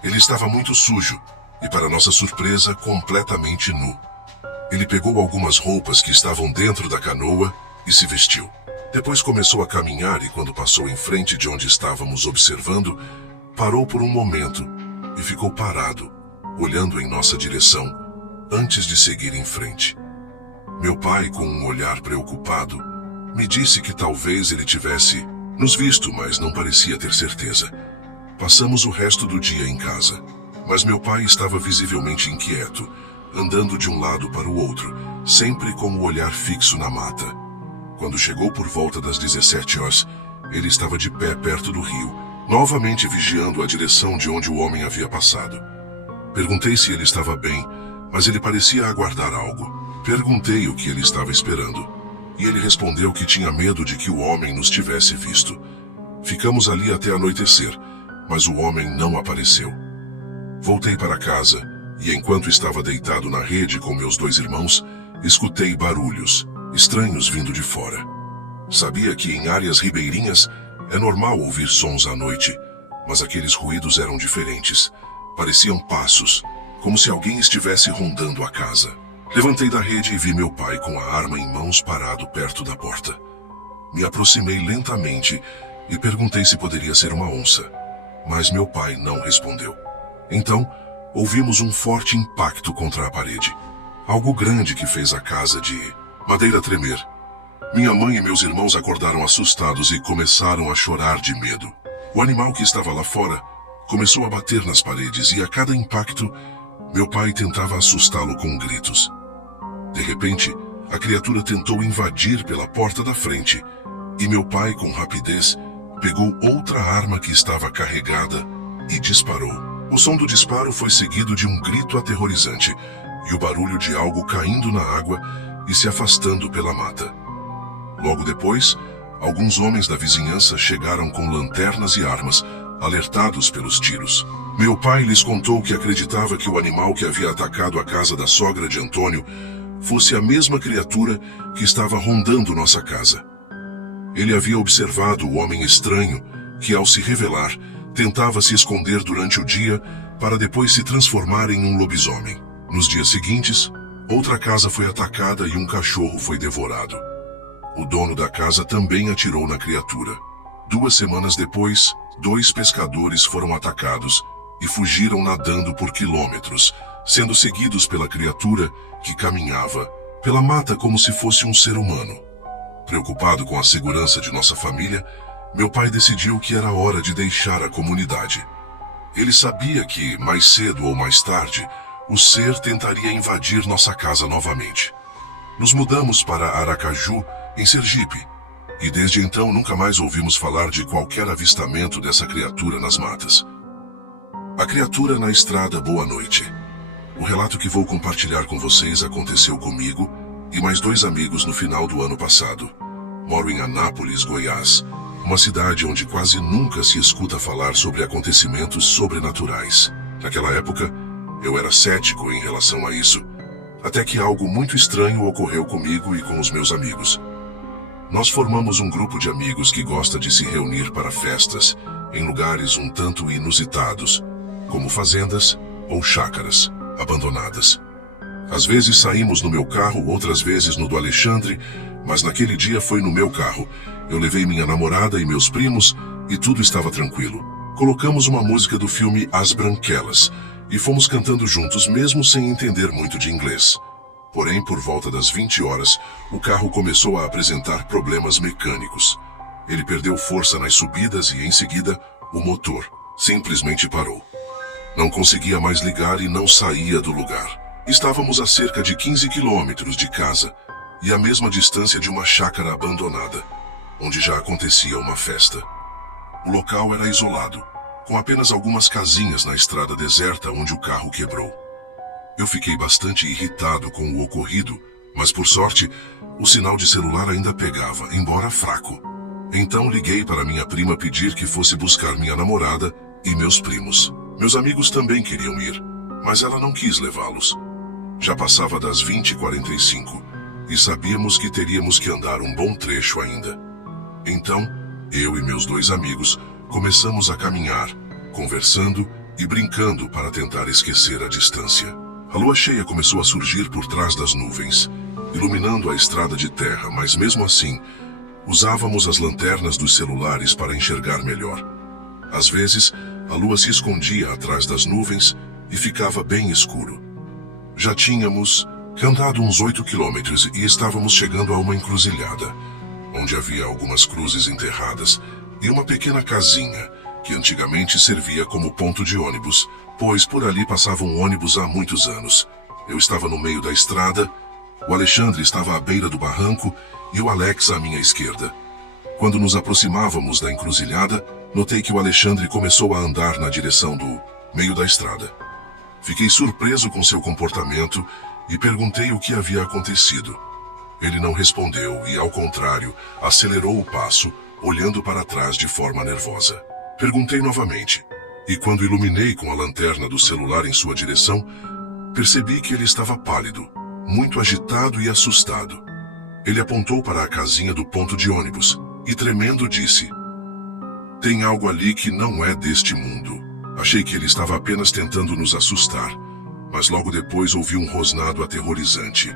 Ele estava muito sujo e, para nossa surpresa, completamente nu. Ele pegou algumas roupas que estavam dentro da canoa e se vestiu. Depois começou a caminhar e quando passou em frente de onde estávamos observando, parou por um momento e ficou parado, olhando em nossa direção, antes de seguir em frente. Meu pai, com um olhar preocupado, me disse que talvez ele tivesse nos visto, mas não parecia ter certeza. Passamos o resto do dia em casa, mas meu pai estava visivelmente inquieto, andando de um lado para o outro, sempre com o olhar fixo na mata. Quando chegou por volta das 17 horas, ele estava de pé perto do rio, novamente vigiando a direção de onde o homem havia passado. Perguntei se ele estava bem, mas ele parecia aguardar algo. Perguntei o que ele estava esperando, e ele respondeu que tinha medo de que o homem nos tivesse visto. Ficamos ali até anoitecer, mas o homem não apareceu. Voltei para casa, e enquanto estava deitado na rede com meus 2 irmãos, escutei barulhos estranhos vindo de fora. Sabia que em áreas ribeirinhas é normal ouvir sons à noite, mas aqueles ruídos eram diferentes. Pareciam passos, como se alguém estivesse rondando a casa. Levantei da rede e vi meu pai com a arma em mãos parado perto da porta. Me aproximei lentamente e perguntei se poderia ser uma onça, mas meu pai não respondeu. Então, ouvimos um forte impacto contra a parede. Algo grande que fez a casa de madeira tremer. Minha mãe e meus irmãos acordaram assustados e começaram a chorar de medo. O animal que estava lá fora começou a bater nas paredes e a cada impacto, meu pai tentava assustá-lo com gritos. De repente, a criatura tentou invadir pela porta da frente e meu pai, com rapidez, pegou outra arma que estava carregada e disparou. O som do disparo foi seguido de um grito aterrorizante e o barulho de algo caindo na água e se afastando pela mata. Logo depois, alguns homens da vizinhança chegaram com lanternas e armas, alertados pelos tiros. Meu pai lhes contou que acreditava que o animal que havia atacado a casa da sogra de Antônio fosse a mesma criatura que estava rondando nossa casa. Ele havia observado o homem estranho que, ao se revelar, tentava se esconder durante o dia para depois se transformar em um lobisomem. Nos dias seguintes, outra casa foi atacada e um cachorro foi devorado. O dono da casa também atirou na criatura. 2 semanas depois, 2 pescadores foram atacados e fugiram nadando por quilômetros, sendo seguidos pela criatura que caminhava pela mata como se fosse um ser humano. Preocupado com a segurança de nossa família, meu pai decidiu que era hora de deixar a comunidade. Ele sabia que, mais cedo ou mais tarde, o ser tentaria invadir nossa casa novamente. Nos mudamos para Aracaju, em Sergipe, e desde então nunca mais ouvimos falar de qualquer avistamento dessa criatura nas matas. A criatura na estrada Boa Noite. O relato que vou compartilhar com vocês aconteceu comigo e mais 2 amigos no final do ano passado. Moro em Anápolis, Goiás, uma cidade onde quase nunca se escuta falar sobre acontecimentos sobrenaturais. Naquela época, eu era cético em relação a isso, até que algo muito estranho ocorreu comigo e com os meus amigos. Nós formamos um grupo de amigos que gosta de se reunir para festas em lugares um tanto inusitados, como fazendas ou chácaras abandonadas. Às vezes saímos no meu carro, outras vezes no do Alexandre, mas naquele dia foi no meu carro. Eu levei minha namorada e meus primos e tudo estava tranquilo. Colocamos uma música do filme As Branquelas e fomos cantando juntos mesmo sem entender muito de inglês. Porém, por volta das 20 horas, o carro começou a apresentar problemas mecânicos. Ele perdeu força nas subidas e, em seguida, o motor simplesmente parou. Não conseguia mais ligar e não saía do lugar. Estávamos a cerca de 15 quilômetros de casa e à mesma distância de uma chácara abandonada, onde já acontecia uma festa. O local era isolado, com apenas algumas casinhas na estrada deserta onde o carro quebrou. Eu fiquei bastante irritado com o ocorrido, mas por sorte, o sinal de celular ainda pegava, embora fraco. Então liguei para minha prima pedir que fosse buscar minha namorada e meus primos. Meus amigos também queriam ir, mas ela não quis levá-los. Já passava das 20h45 e sabíamos que teríamos que andar um bom trecho ainda. Então, eu e meus 2 amigos começamos a caminhar, conversando e brincando para tentar esquecer a distância. A lua cheia começou a surgir por trás das nuvens, iluminando a estrada de terra, mas mesmo assim, Usávamos as lanternas dos celulares para enxergar melhor. Às vezes, a lua se escondia atrás das nuvens e ficava bem escuro. Já tínhamos andado uns 8 quilômetros e estávamos chegando a uma encruzilhada, onde havia algumas cruzes enterradas e uma pequena casinha que antigamente servia como ponto de ônibus, pois por ali passava um ônibus há muitos anos. Eu estava no meio da estrada, o Alexandre estava à beira do barranco e o Alex à minha esquerda. Quando nos aproximávamos da encruzilhada, notei que o Alexandre começou a andar na direção do meio da estrada. Fiquei surpreso com seu comportamento e perguntei o que havia acontecido. Ele não respondeu e, ao contrário, acelerou o passo, olhando para trás de forma nervosa. Perguntei novamente, e quando iluminei com a lanterna do celular em sua direção, percebi que ele estava pálido, muito agitado e assustado. Ele apontou para a casinha do ponto de ônibus e, tremendo, disse: "Tem algo ali que não é deste mundo." Achei que ele estava apenas tentando nos assustar, mas logo depois ouvi um rosnado aterrorizante.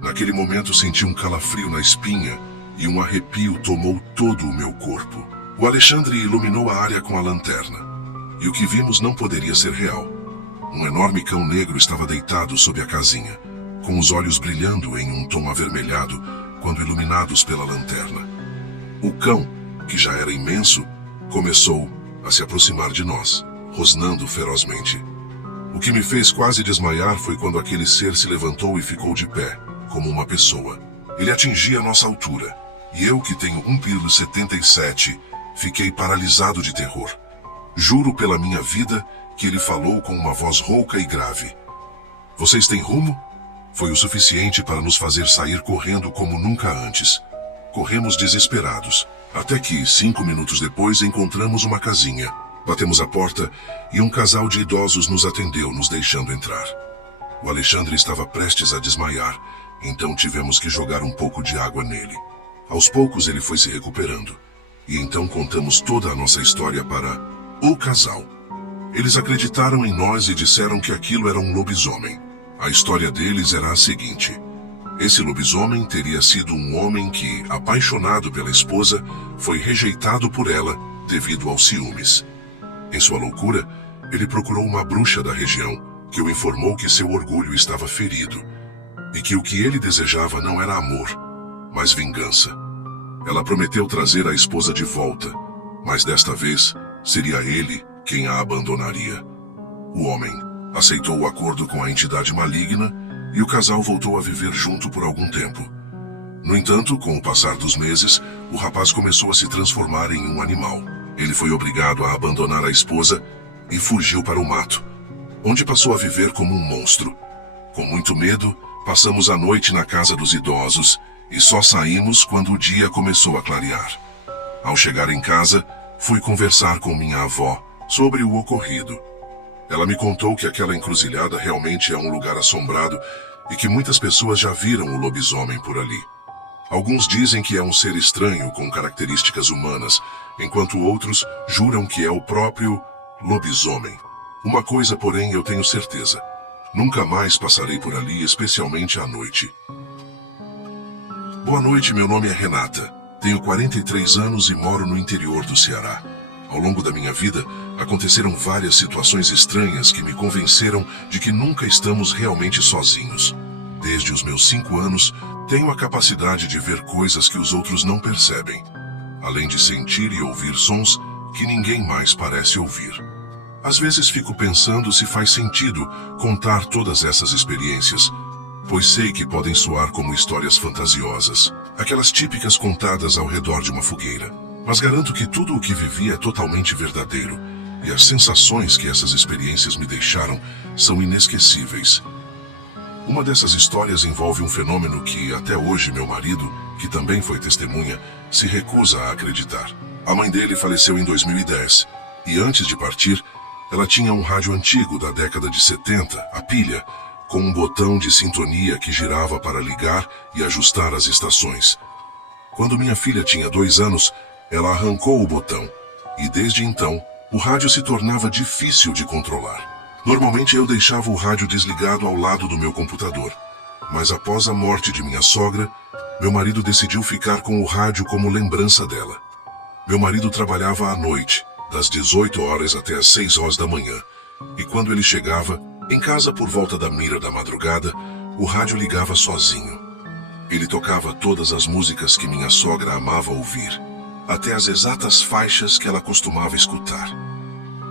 Naquele momento senti um calafrio na espinha e um arrepio tomou todo o meu corpo. O Alexandre iluminou a área com a lanterna, e o que vimos não poderia ser real. Um enorme cão negro estava deitado sob a casinha, com os olhos brilhando em um tom avermelhado quando iluminados pela lanterna. O cão, que já era imenso, começou a se aproximar de nós, rosnando ferozmente. O que me fez quase desmaiar foi quando aquele ser se levantou e ficou de pé, como uma pessoa. Ele atingia nossa altura, e eu, que tenho 1,77 kg, fiquei paralisado de terror. Juro pela minha vida que ele falou com uma voz rouca e grave. "Vocês têm rumo?" Foi o suficiente para nos fazer sair correndo como nunca antes. Corremos desesperados, até que, 5 minutos depois, encontramos uma casinha. Batemos a porta e um casal de idosos nos atendeu, nos deixando entrar. O Alexandre estava prestes a desmaiar, então tivemos que jogar um pouco de água nele. Aos poucos ele foi se recuperando, e então contamos toda a nossa história para o casal. Eles acreditaram em nós e disseram que aquilo era um lobisomem. A história deles era a seguinte: esse lobisomem teria sido um homem que, apaixonado pela esposa, foi rejeitado por ela devido aos ciúmes. Em sua loucura, ele procurou uma bruxa da região, que o informou que seu orgulho estava ferido, e que o que ele desejava não era amor, mas vingança. Ela prometeu trazer a esposa de volta, mas desta vez seria ele quem a abandonaria. O homem aceitou o acordo com a entidade maligna e o casal voltou a viver junto por algum tempo. No entanto, com o passar dos meses, o rapaz começou a se transformar em um animal. Ele foi obrigado a abandonar a esposa e fugiu para o mato, onde passou a viver como um monstro. Com muito medo, passamos a noite na casa dos idosos e só saímos quando o dia começou a clarear. Ao chegar em casa, fui conversar com minha avó sobre o ocorrido. Ela me contou que aquela encruzilhada realmente é um lugar assombrado e que muitas pessoas já viram o lobisomem por ali. Alguns dizem que é um ser estranho com características humanas, enquanto outros juram que é o próprio lobisomem. Uma coisa, porém, eu tenho certeza: nunca mais passarei por ali, especialmente à noite. Boa noite, meu nome é Renata. Tenho 43 anos e moro no interior do Ceará. Ao longo da minha vida, aconteceram várias situações estranhas que me convenceram de que nunca estamos realmente sozinhos. Desde os meus 5 anos, tenho a capacidade de ver coisas que os outros não percebem, além de sentir e ouvir sons que ninguém mais parece ouvir. Às vezes fico pensando se faz sentido contar todas essas experiências, pois sei que podem soar como histórias fantasiosas, aquelas típicas contadas ao redor de uma fogueira. Mas garanto que tudo o que vivi é totalmente verdadeiro, e as sensações que essas experiências me deixaram são inesquecíveis. Uma dessas histórias envolve um fenômeno que, até hoje, meu marido, que também foi testemunha, se recusa a acreditar. A mãe dele faleceu em 2010, e antes de partir, ela tinha um rádio antigo da década de 70, a pilha, com um botão de sintonia que girava para ligar e ajustar as estações. Quando minha filha tinha 2 anos, ela arrancou o botão, e desde então, o rádio se tornava difícil de controlar. Normalmente eu deixava o rádio desligado ao lado do meu computador, mas após a morte de minha sogra, Meu marido decidiu ficar com o rádio como lembrança dela. Meu marido trabalhava à noite, das 18 horas até as 6 horas da manhã, e quando ele chegava, em casa por volta da mira da madrugada, o rádio ligava sozinho. Ele tocava todas as músicas que minha sogra amava ouvir, até as exatas faixas que ela costumava escutar.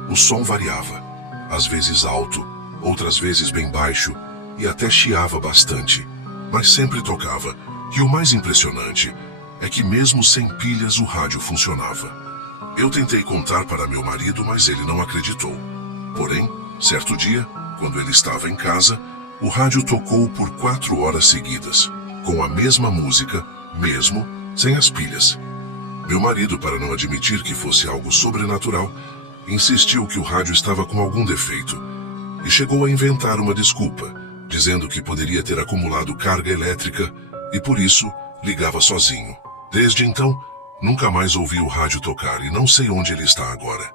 O som variava, às vezes alto, outras vezes bem baixo, e até chiava bastante, mas sempre tocava, e o mais impressionante é que mesmo sem pilhas o rádio funcionava. Eu tentei contar para meu marido, mas ele não acreditou. Porém, certo dia, quando ele estava em casa, o rádio tocou por 4 horas seguidas, com a mesma música, mesmo sem as pilhas. Meu marido, para não admitir que fosse algo sobrenatural, insistiu que o rádio estava com algum defeito e chegou a inventar uma desculpa, dizendo que poderia ter acumulado carga elétrica e por isso ligava sozinho. Desde então, nunca mais ouvi o rádio tocar e não sei onde ele está agora.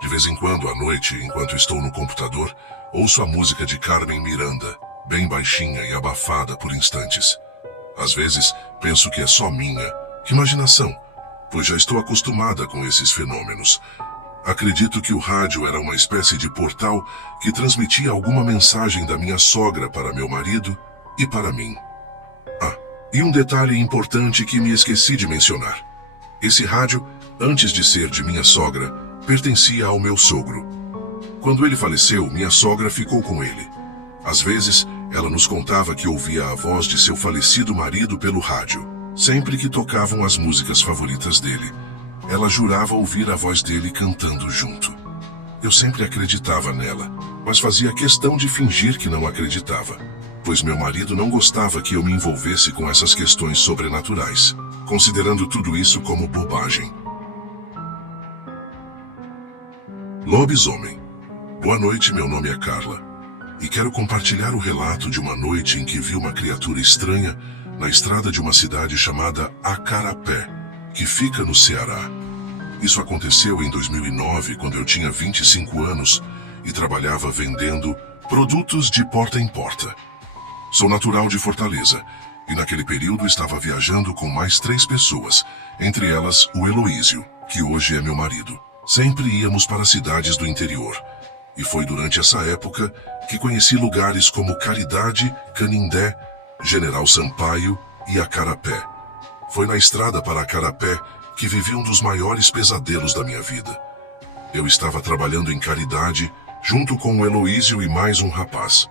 De vez em quando, à noite, enquanto estou no computador, ouço a música de Carmen Miranda, bem baixinha e abafada por instantes. Às vezes, penso que é só minha imaginação, pois já estou acostumada com esses fenômenos. Acredito que o rádio era uma espécie de portal que transmitia alguma mensagem da minha sogra para meu marido e para mim. Ah, e um detalhe importante que me esqueci de mencionar. Esse rádio, antes de ser de minha sogra, pertencia ao meu sogro. Quando ele faleceu, minha sogra ficou com ele. Às vezes, ela nos contava que ouvia a voz de seu falecido marido pelo rádio, sempre que tocavam as músicas favoritas dele. Ela jurava ouvir a voz dele cantando junto. Eu sempre acreditava nela, mas fazia questão de fingir que não acreditava, pois meu marido não gostava que eu me envolvesse com essas questões sobrenaturais, considerando tudo isso como bobagem. Lobisomem. Boa noite, meu nome é Carla, e quero compartilhar o relato de uma noite em que vi uma criatura estranha na estrada de uma cidade chamada Acarapé, que fica no Ceará. Isso aconteceu em 2009, quando eu tinha 25 anos e trabalhava vendendo produtos de porta em porta. Sou natural de Fortaleza e naquele período estava viajando com mais 3 pessoas, entre elas o Heloísio, que hoje é meu marido. Sempre íamos para cidades do interior, e foi durante essa época que conheci lugares como Caridade, Canindé, General Sampaio e Acarapé. Foi na estrada para Acarapé que vivi um dos maiores pesadelos da minha vida. Eu estava trabalhando em Caridade, junto com o Heloísio e mais um rapaz.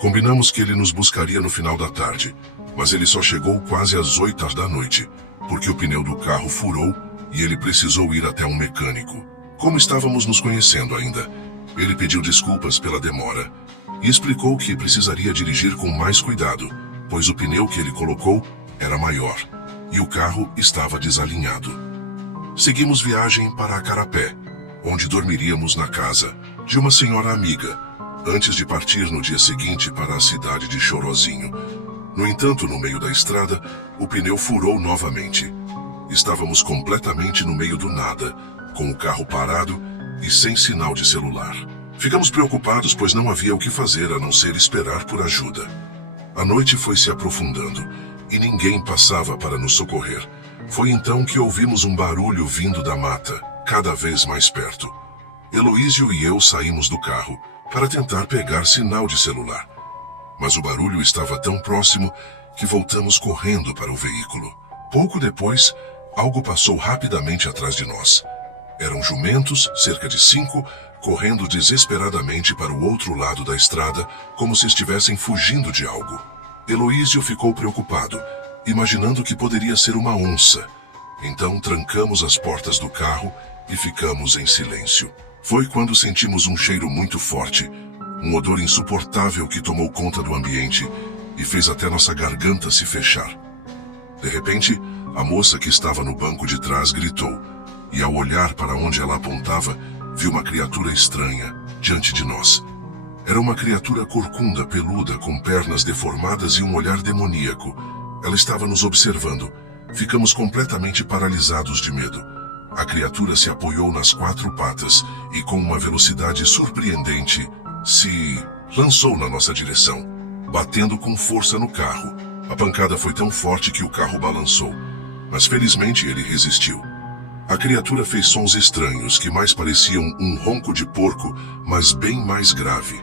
Combinamos que ele nos buscaria no final da tarde, mas ele só chegou quase às 8 da noite, porque o pneu do carro furou e ele precisou ir até um mecânico. Como estávamos nos conhecendo ainda, ele pediu desculpas pela demora e explicou que precisaria dirigir com mais cuidado, pois o pneu que ele colocou era maior e o carro estava desalinhado. Seguimos viagem para Acarapé, onde dormiríamos na casa de uma senhora amiga, antes de partir no dia seguinte para a cidade de Chorozinho. No entanto, no meio da estrada, o pneu furou novamente. Estávamos completamente no meio do nada, com o carro parado e sem sinal de celular. Ficamos preocupados, pois não havia o que fazer a não ser esperar por ajuda. A noite foi se aprofundando e ninguém passava para nos socorrer. Foi então que ouvimos um barulho vindo da mata, cada vez mais perto. Heloísio e eu saímos do carro para tentar pegar sinal de celular. Mas o barulho estava tão próximo que voltamos correndo para o veículo. Pouco depois, algo passou rapidamente atrás de nós. Eram jumentos, cerca de 5, correndo desesperadamente para o outro lado da estrada, como se estivessem fugindo de algo. Heloísio ficou preocupado, imaginando que poderia ser uma onça. Então trancamos as portas do carro e ficamos em silêncio. Foi quando sentimos um cheiro muito forte, um odor insuportável que tomou conta do ambiente e fez até nossa garganta se fechar. De repente, a moça que estava no banco de trás gritou, e ao olhar para onde ela apontava, viu uma criatura estranha diante de nós. Era uma criatura corcunda, peluda, com pernas deformadas e um olhar demoníaco. Ela estava nos observando. Ficamos completamente paralisados de medo. A criatura se apoiou nas 4 patas e, com uma velocidade surpreendente, se lançou na nossa direção, batendo com força no carro, A pancada foi tão forte que o carro balançou, mas felizmente ele resistiu. A criatura fez sons estranhos que mais pareciam um ronco de porco, mas bem mais grave.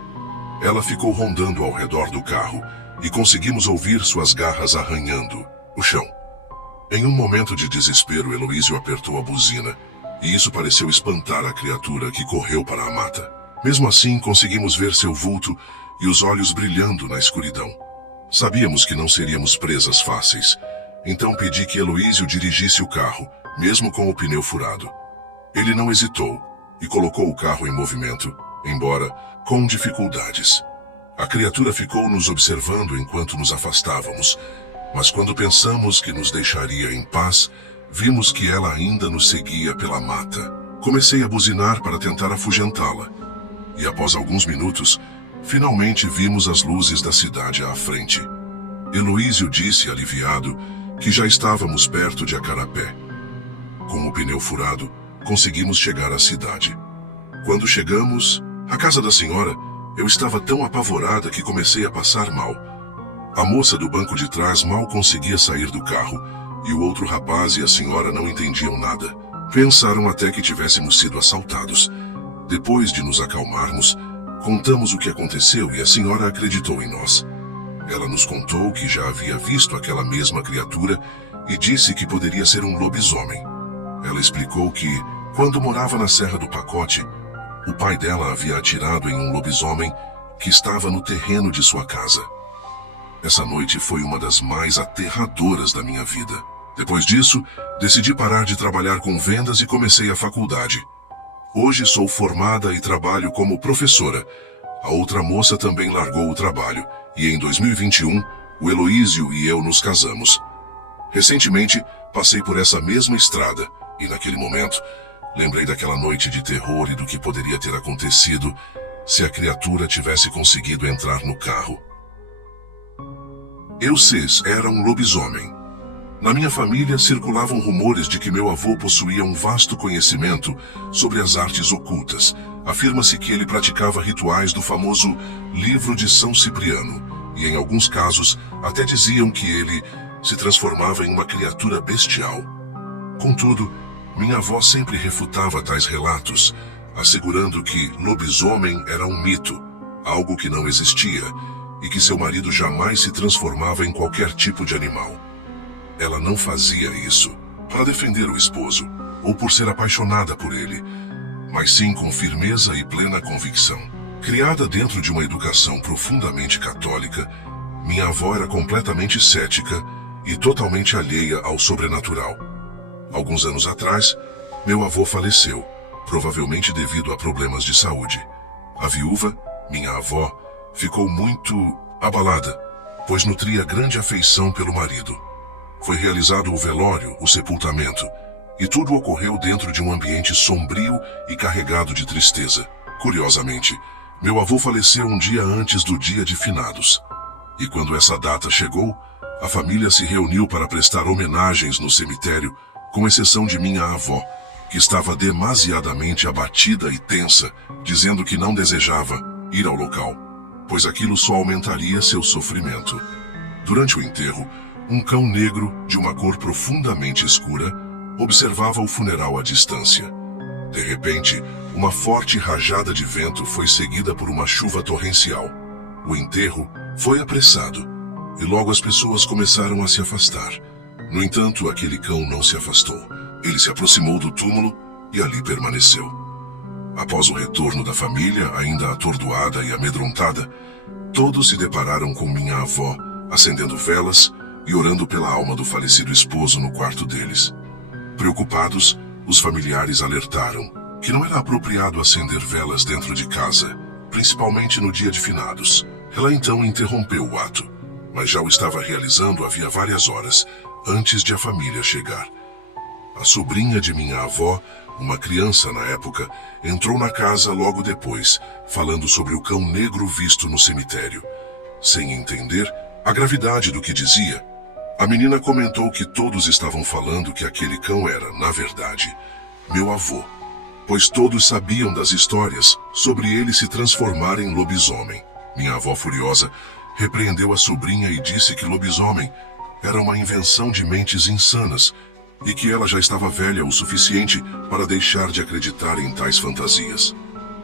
Ela ficou rondando ao redor do carro e conseguimos ouvir suas garras arranhando o chão. Em um momento de desespero, Heloísio apertou a buzina e isso pareceu espantar a criatura que correu para a mata. Mesmo assim, conseguimos ver seu vulto e os olhos brilhando na escuridão. Sabíamos que não seríamos presas fáceis, então pedi que Heloísio dirigisse o carro, mesmo com o pneu furado. Ele não hesitou e colocou o carro em movimento, embora com dificuldades. A criatura ficou nos observando enquanto nos afastávamos, mas quando pensamos que nos deixaria em paz, vimos que ela ainda nos seguia pela mata. Comecei a buzinar para tentar afugentá-la, e após alguns minutos, finalmente vimos as luzes da cidade à frente. Heloísio disse, aliviado, que já estávamos perto de Acarapé. Com o pneu furado, conseguimos chegar à cidade. Quando chegamos à casa da senhora, eu estava tão apavorada que comecei a passar mal. A moça do banco de trás mal conseguia sair do carro, e o outro rapaz e a senhora não entendiam nada. Pensaram até que tivéssemos sido assaltados. Depois de nos acalmarmos, contamos o que aconteceu e a senhora acreditou em nós. Ela nos contou que já havia visto aquela mesma criatura e disse que poderia ser um lobisomem. Ela explicou que, quando morava na Serra do Pacote, o pai dela havia atirado em um lobisomem que estava no terreno de sua casa. Essa noite foi uma das mais aterradoras da minha vida. Depois disso, decidi parar de trabalhar com vendas e comecei a faculdade. Hoje sou formada e trabalho como professora. A outra moça também largou o trabalho e em 2021, o Heloísio e eu nos casamos. Recentemente, passei por essa mesma estrada e naquele momento, lembrei daquela noite de terror e do que poderia ter acontecido se a criatura tivesse conseguido entrar no carro. Eucês era um lobisomem. Na minha família circulavam rumores de que meu avô possuía um vasto conhecimento sobre as artes ocultas. Afirma-se que ele praticava rituais do famoso Livro de São Cipriano, e em alguns casos até diziam que ele se transformava em uma criatura bestial. Contudo, minha avó sempre refutava tais relatos, assegurando que lobisomem era um mito, algo que não existia, e que seu marido jamais se transformava em qualquer tipo de animal. Ela não fazia isso para defender o esposo ou por ser apaixonada por ele, mas sim com firmeza e plena convicção. Criada dentro de uma educação profundamente católica, minha avó era completamente cética e totalmente alheia ao sobrenatural. Alguns anos atrás, meu avô faleceu, provavelmente devido a problemas de saúde. A viúva, minha avó, ficou muito abalada, pois nutria grande afeição pelo marido. Foi realizado o velório, o sepultamento, e tudo ocorreu dentro de um ambiente sombrio e carregado de tristeza. Curiosamente, meu avô faleceu um dia antes do dia de finados. E quando essa data chegou, a família se reuniu para prestar homenagens no cemitério, com exceção de minha avó, que estava demasiadamente abatida e tensa, dizendo que não desejava ir ao local, pois aquilo só aumentaria seu sofrimento. Durante o enterro, um cão negro, de uma cor profundamente escura, observava o funeral à distância. De repente, uma forte rajada de vento foi seguida por uma chuva torrencial. O enterro foi apressado, e logo as pessoas começaram a se afastar. No entanto, aquele cão não se afastou. Ele se aproximou do túmulo e ali permaneceu. Após o retorno da família, ainda atordoada e amedrontada, todos se depararam com minha avó, acendendo velas e orando pela alma do falecido esposo no quarto deles. Preocupados, os familiares alertaram que não era apropriado acender velas dentro de casa, principalmente no dia de finados. Ela então interrompeu o ato, mas já o estava realizando havia várias horas, antes de a família chegar. A sobrinha de minha avó, uma criança na época, entrou na casa logo depois, falando sobre o cão negro visto no cemitério. Sem entender a gravidade do que dizia, a menina comentou que todos estavam falando que aquele cão era, na verdade, meu avô, pois todos sabiam das histórias sobre ele se transformar em lobisomem. Minha avó, furiosa, repreendeu a sobrinha e disse que lobisomem era uma invenção de mentes insanas e que ela já estava velha o suficiente para deixar de acreditar em tais fantasias.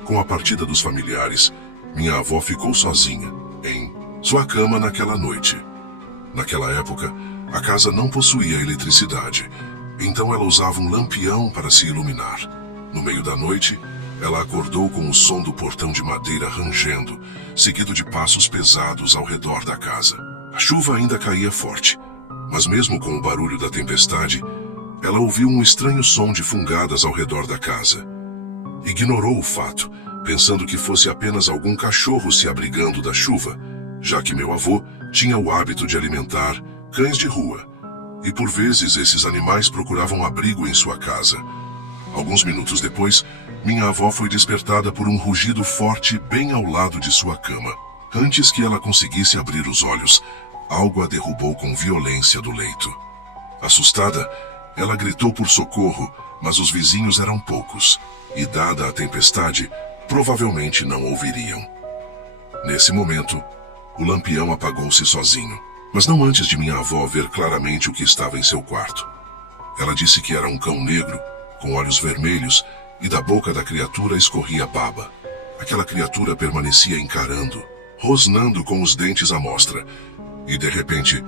Com a partida dos familiares, minha avó ficou sozinha, em sua cama naquela noite. Naquela época, a casa não possuía eletricidade, então ela usava um lampião para se iluminar. No meio da noite, ela acordou com o som do portão de madeira rangendo, seguido de passos pesados ao redor da casa. A chuva ainda caía forte, mas mesmo com o barulho da tempestade, ela ouviu um estranho som de fungadas ao redor da casa. Ignorou o fato, pensando que fosse apenas algum cachorro se abrigando da chuva, já que meu avô tinha o hábito de alimentar cães de rua, e por vezes esses animais procuravam abrigo em sua casa. Alguns minutos depois, minha avó foi despertada por um rugido forte bem ao lado de sua cama. Antes que ela conseguisse abrir os olhos, algo a derrubou com violência do leito. Assustada, ela gritou por socorro, mas os vizinhos eram poucos, e dada a tempestade, provavelmente não ouviriam. Nesse momento, o lampião apagou-se sozinho, mas não antes de minha avó ver claramente o que estava em seu quarto. Ela disse que era um cão negro, com olhos vermelhos, e da boca da criatura escorria baba. Aquela criatura permanecia encarando, rosnando com os dentes à mostra, e de repente,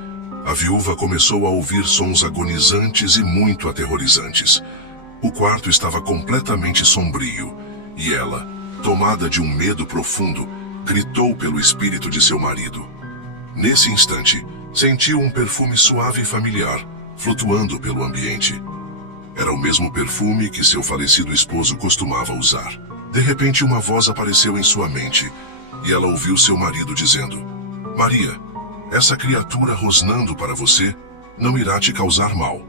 a viúva começou a ouvir sons agonizantes e muito aterrorizantes. O quarto estava completamente sombrio, e ela, tomada de um medo profundo, gritou pelo espírito de seu marido. Nesse instante, sentiu um perfume suave e familiar, flutuando pelo ambiente. Era o mesmo perfume que seu falecido esposo costumava usar. De repente, uma voz apareceu em sua mente, e ela ouviu seu marido dizendo: "Maria, essa criatura rosnando para você não irá te causar mal.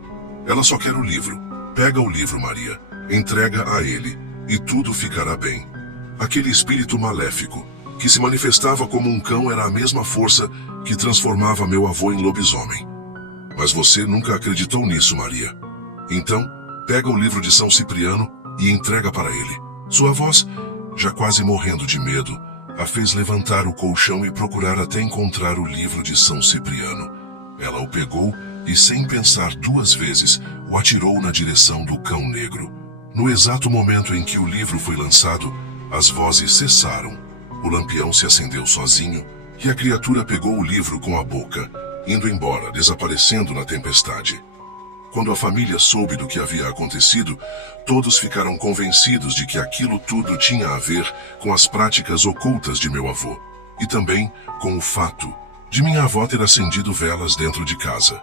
Ela só quer o livro. Pega o livro, Maria, entrega a ele, e tudo ficará bem." Aquele espírito maléfico, que se manifestava como um cão, era a mesma força que transformava meu avô em lobisomem. Mas você nunca acreditou nisso, Maria. Então, pega o livro de São Cipriano e entrega para ele. Sua voz, já quase morrendo de medo, a fez levantar o colchão e procurar até encontrar o livro de São Cipriano. Ela o pegou e, sem pensar duas vezes, o atirou na direção do cão negro. No exato momento em que o livro foi lançado, as vozes cessaram, o lampião se acendeu sozinho e a criatura pegou o livro com a boca, indo embora, desaparecendo na tempestade. Quando a família soube do que havia acontecido, todos ficaram convencidos de que aquilo tudo tinha a ver com as práticas ocultas de meu avô, e também com o fato de minha avó ter acendido velas dentro de casa.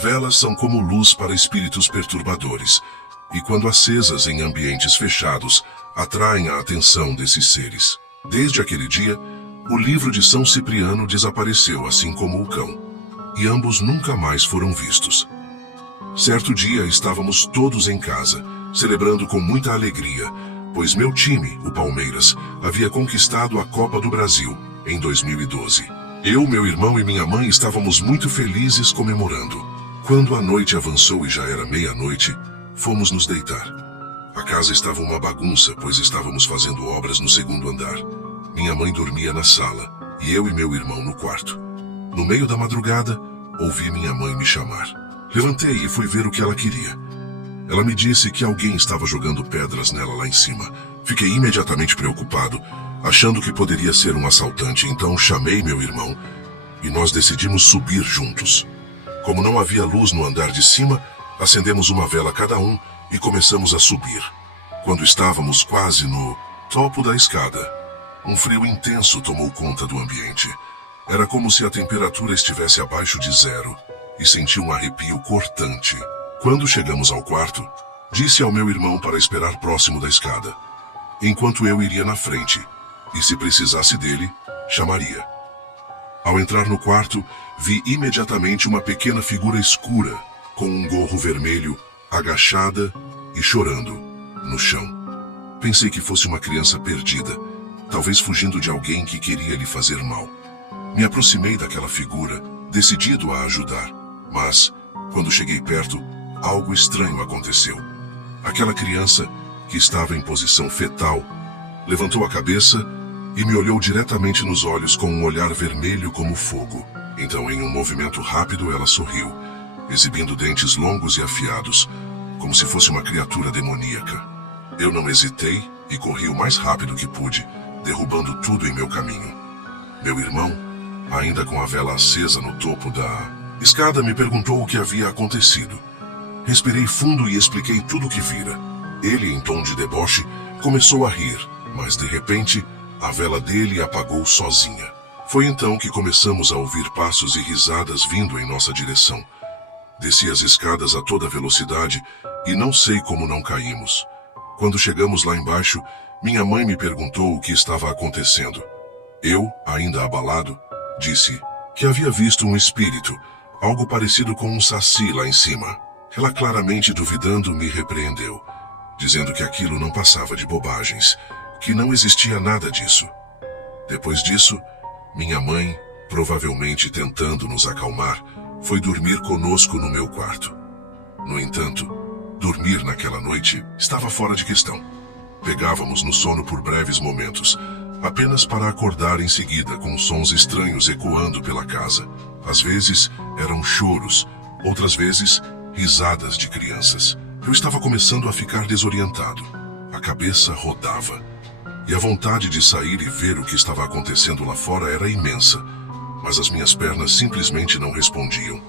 Velas são como luz para espíritos perturbadores, e quando acesas em ambientes fechados, atraem a atenção desses seres. Desde aquele dia, o livro de São Cipriano desapareceu, assim como o cão, e ambos nunca mais foram vistos. Certo dia estávamos todos em casa, celebrando com muita alegria, pois meu time, o Palmeiras, havia conquistado a Copa do Brasil em 2012. Eu, meu irmão e minha mãe estávamos muito felizes comemorando. Quando a noite avançou e já era meia-noite, fomos nos deitar. A casa estava uma bagunça, pois estávamos fazendo obras no segundo andar. Minha mãe dormia na sala, e eu e meu irmão no quarto. No meio da madrugada, ouvi minha mãe me chamar. Levantei e fui ver o que ela queria. Ela me disse que alguém estava jogando pedras nela lá em cima. Fiquei imediatamente preocupado, achando que poderia ser um assaltante, então chamei meu irmão e nós decidimos subir juntos. Como não havia luz no andar de cima, acendemos uma vela cada um e começamos a subir. Quando estávamos quase no topo da escada, um frio intenso tomou conta do ambiente. Era como se a temperatura estivesse abaixo de zero e senti um arrepio cortante. Quando chegamos ao quarto, disse ao meu irmão para esperar próximo da escada, enquanto eu iria na frente, e se precisasse dele, chamaria. Ao entrar no quarto, vi imediatamente uma pequena figura escura, com um gorro vermelho, agachada e chorando, no chão. Pensei que fosse uma criança perdida, talvez fugindo de alguém que queria lhe fazer mal. Me aproximei daquela figura, decidido a ajudar, mas, quando cheguei perto, algo estranho aconteceu. Aquela criança, que estava em posição fetal, levantou a cabeça e me olhou diretamente nos olhos com um olhar vermelho como fogo. Então, em um movimento rápido, ela sorriu, exibindo dentes longos e afiados, como se fosse uma criatura demoníaca. Eu não hesitei e corri o mais rápido que pude, derrubando tudo em meu caminho. Meu irmão, ainda com a vela acesa no topo da escada, me perguntou o que havia acontecido. Respirei fundo e expliquei tudo o que vira. Ele, em tom de deboche, começou a rir, mas de repente, a vela dele apagou sozinha. Foi então que começamos a ouvir passos e risadas vindo em nossa direção. Desci as escadas a toda velocidade e não sei como não caímos. Quando chegamos lá embaixo, minha mãe me perguntou o que estava acontecendo. Eu, ainda abalado, disse que havia visto um espírito, algo parecido com um saci lá em cima. Ela, claramente duvidando, me repreendeu, dizendo que aquilo não passava de bobagens, que não existia nada disso. Depois disso, minha mãe, provavelmente tentando nos acalmar, foi dormir conosco no meu quarto. No entanto, dormir naquela noite estava fora de questão. Pegávamos no sono por breves momentos, apenas para acordar em seguida com sons estranhos ecoando pela casa. Às vezes eram choros, outras vezes risadas de crianças. Eu estava começando a ficar desorientado. A cabeça rodava. E a vontade de sair e ver o que estava acontecendo lá fora era imensa, mas as minhas pernas simplesmente não respondiam.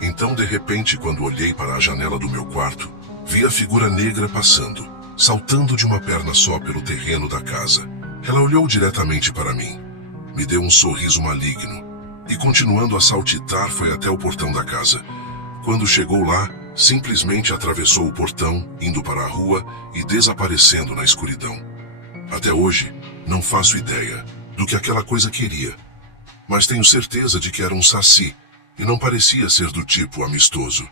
Então, de repente, quando olhei para a janela do meu quarto, vi a figura negra passando, saltando de uma perna só pelo terreno da casa. Ela olhou diretamente para mim, me deu um sorriso maligno e, continuando a saltitar, foi até o portão da casa. Quando chegou lá, simplesmente atravessou o portão, indo para a rua e desaparecendo na escuridão. Até hoje, não faço ideia do que aquela coisa queria, mas tenho certeza de que era um saci e não parecia ser do tipo amistoso.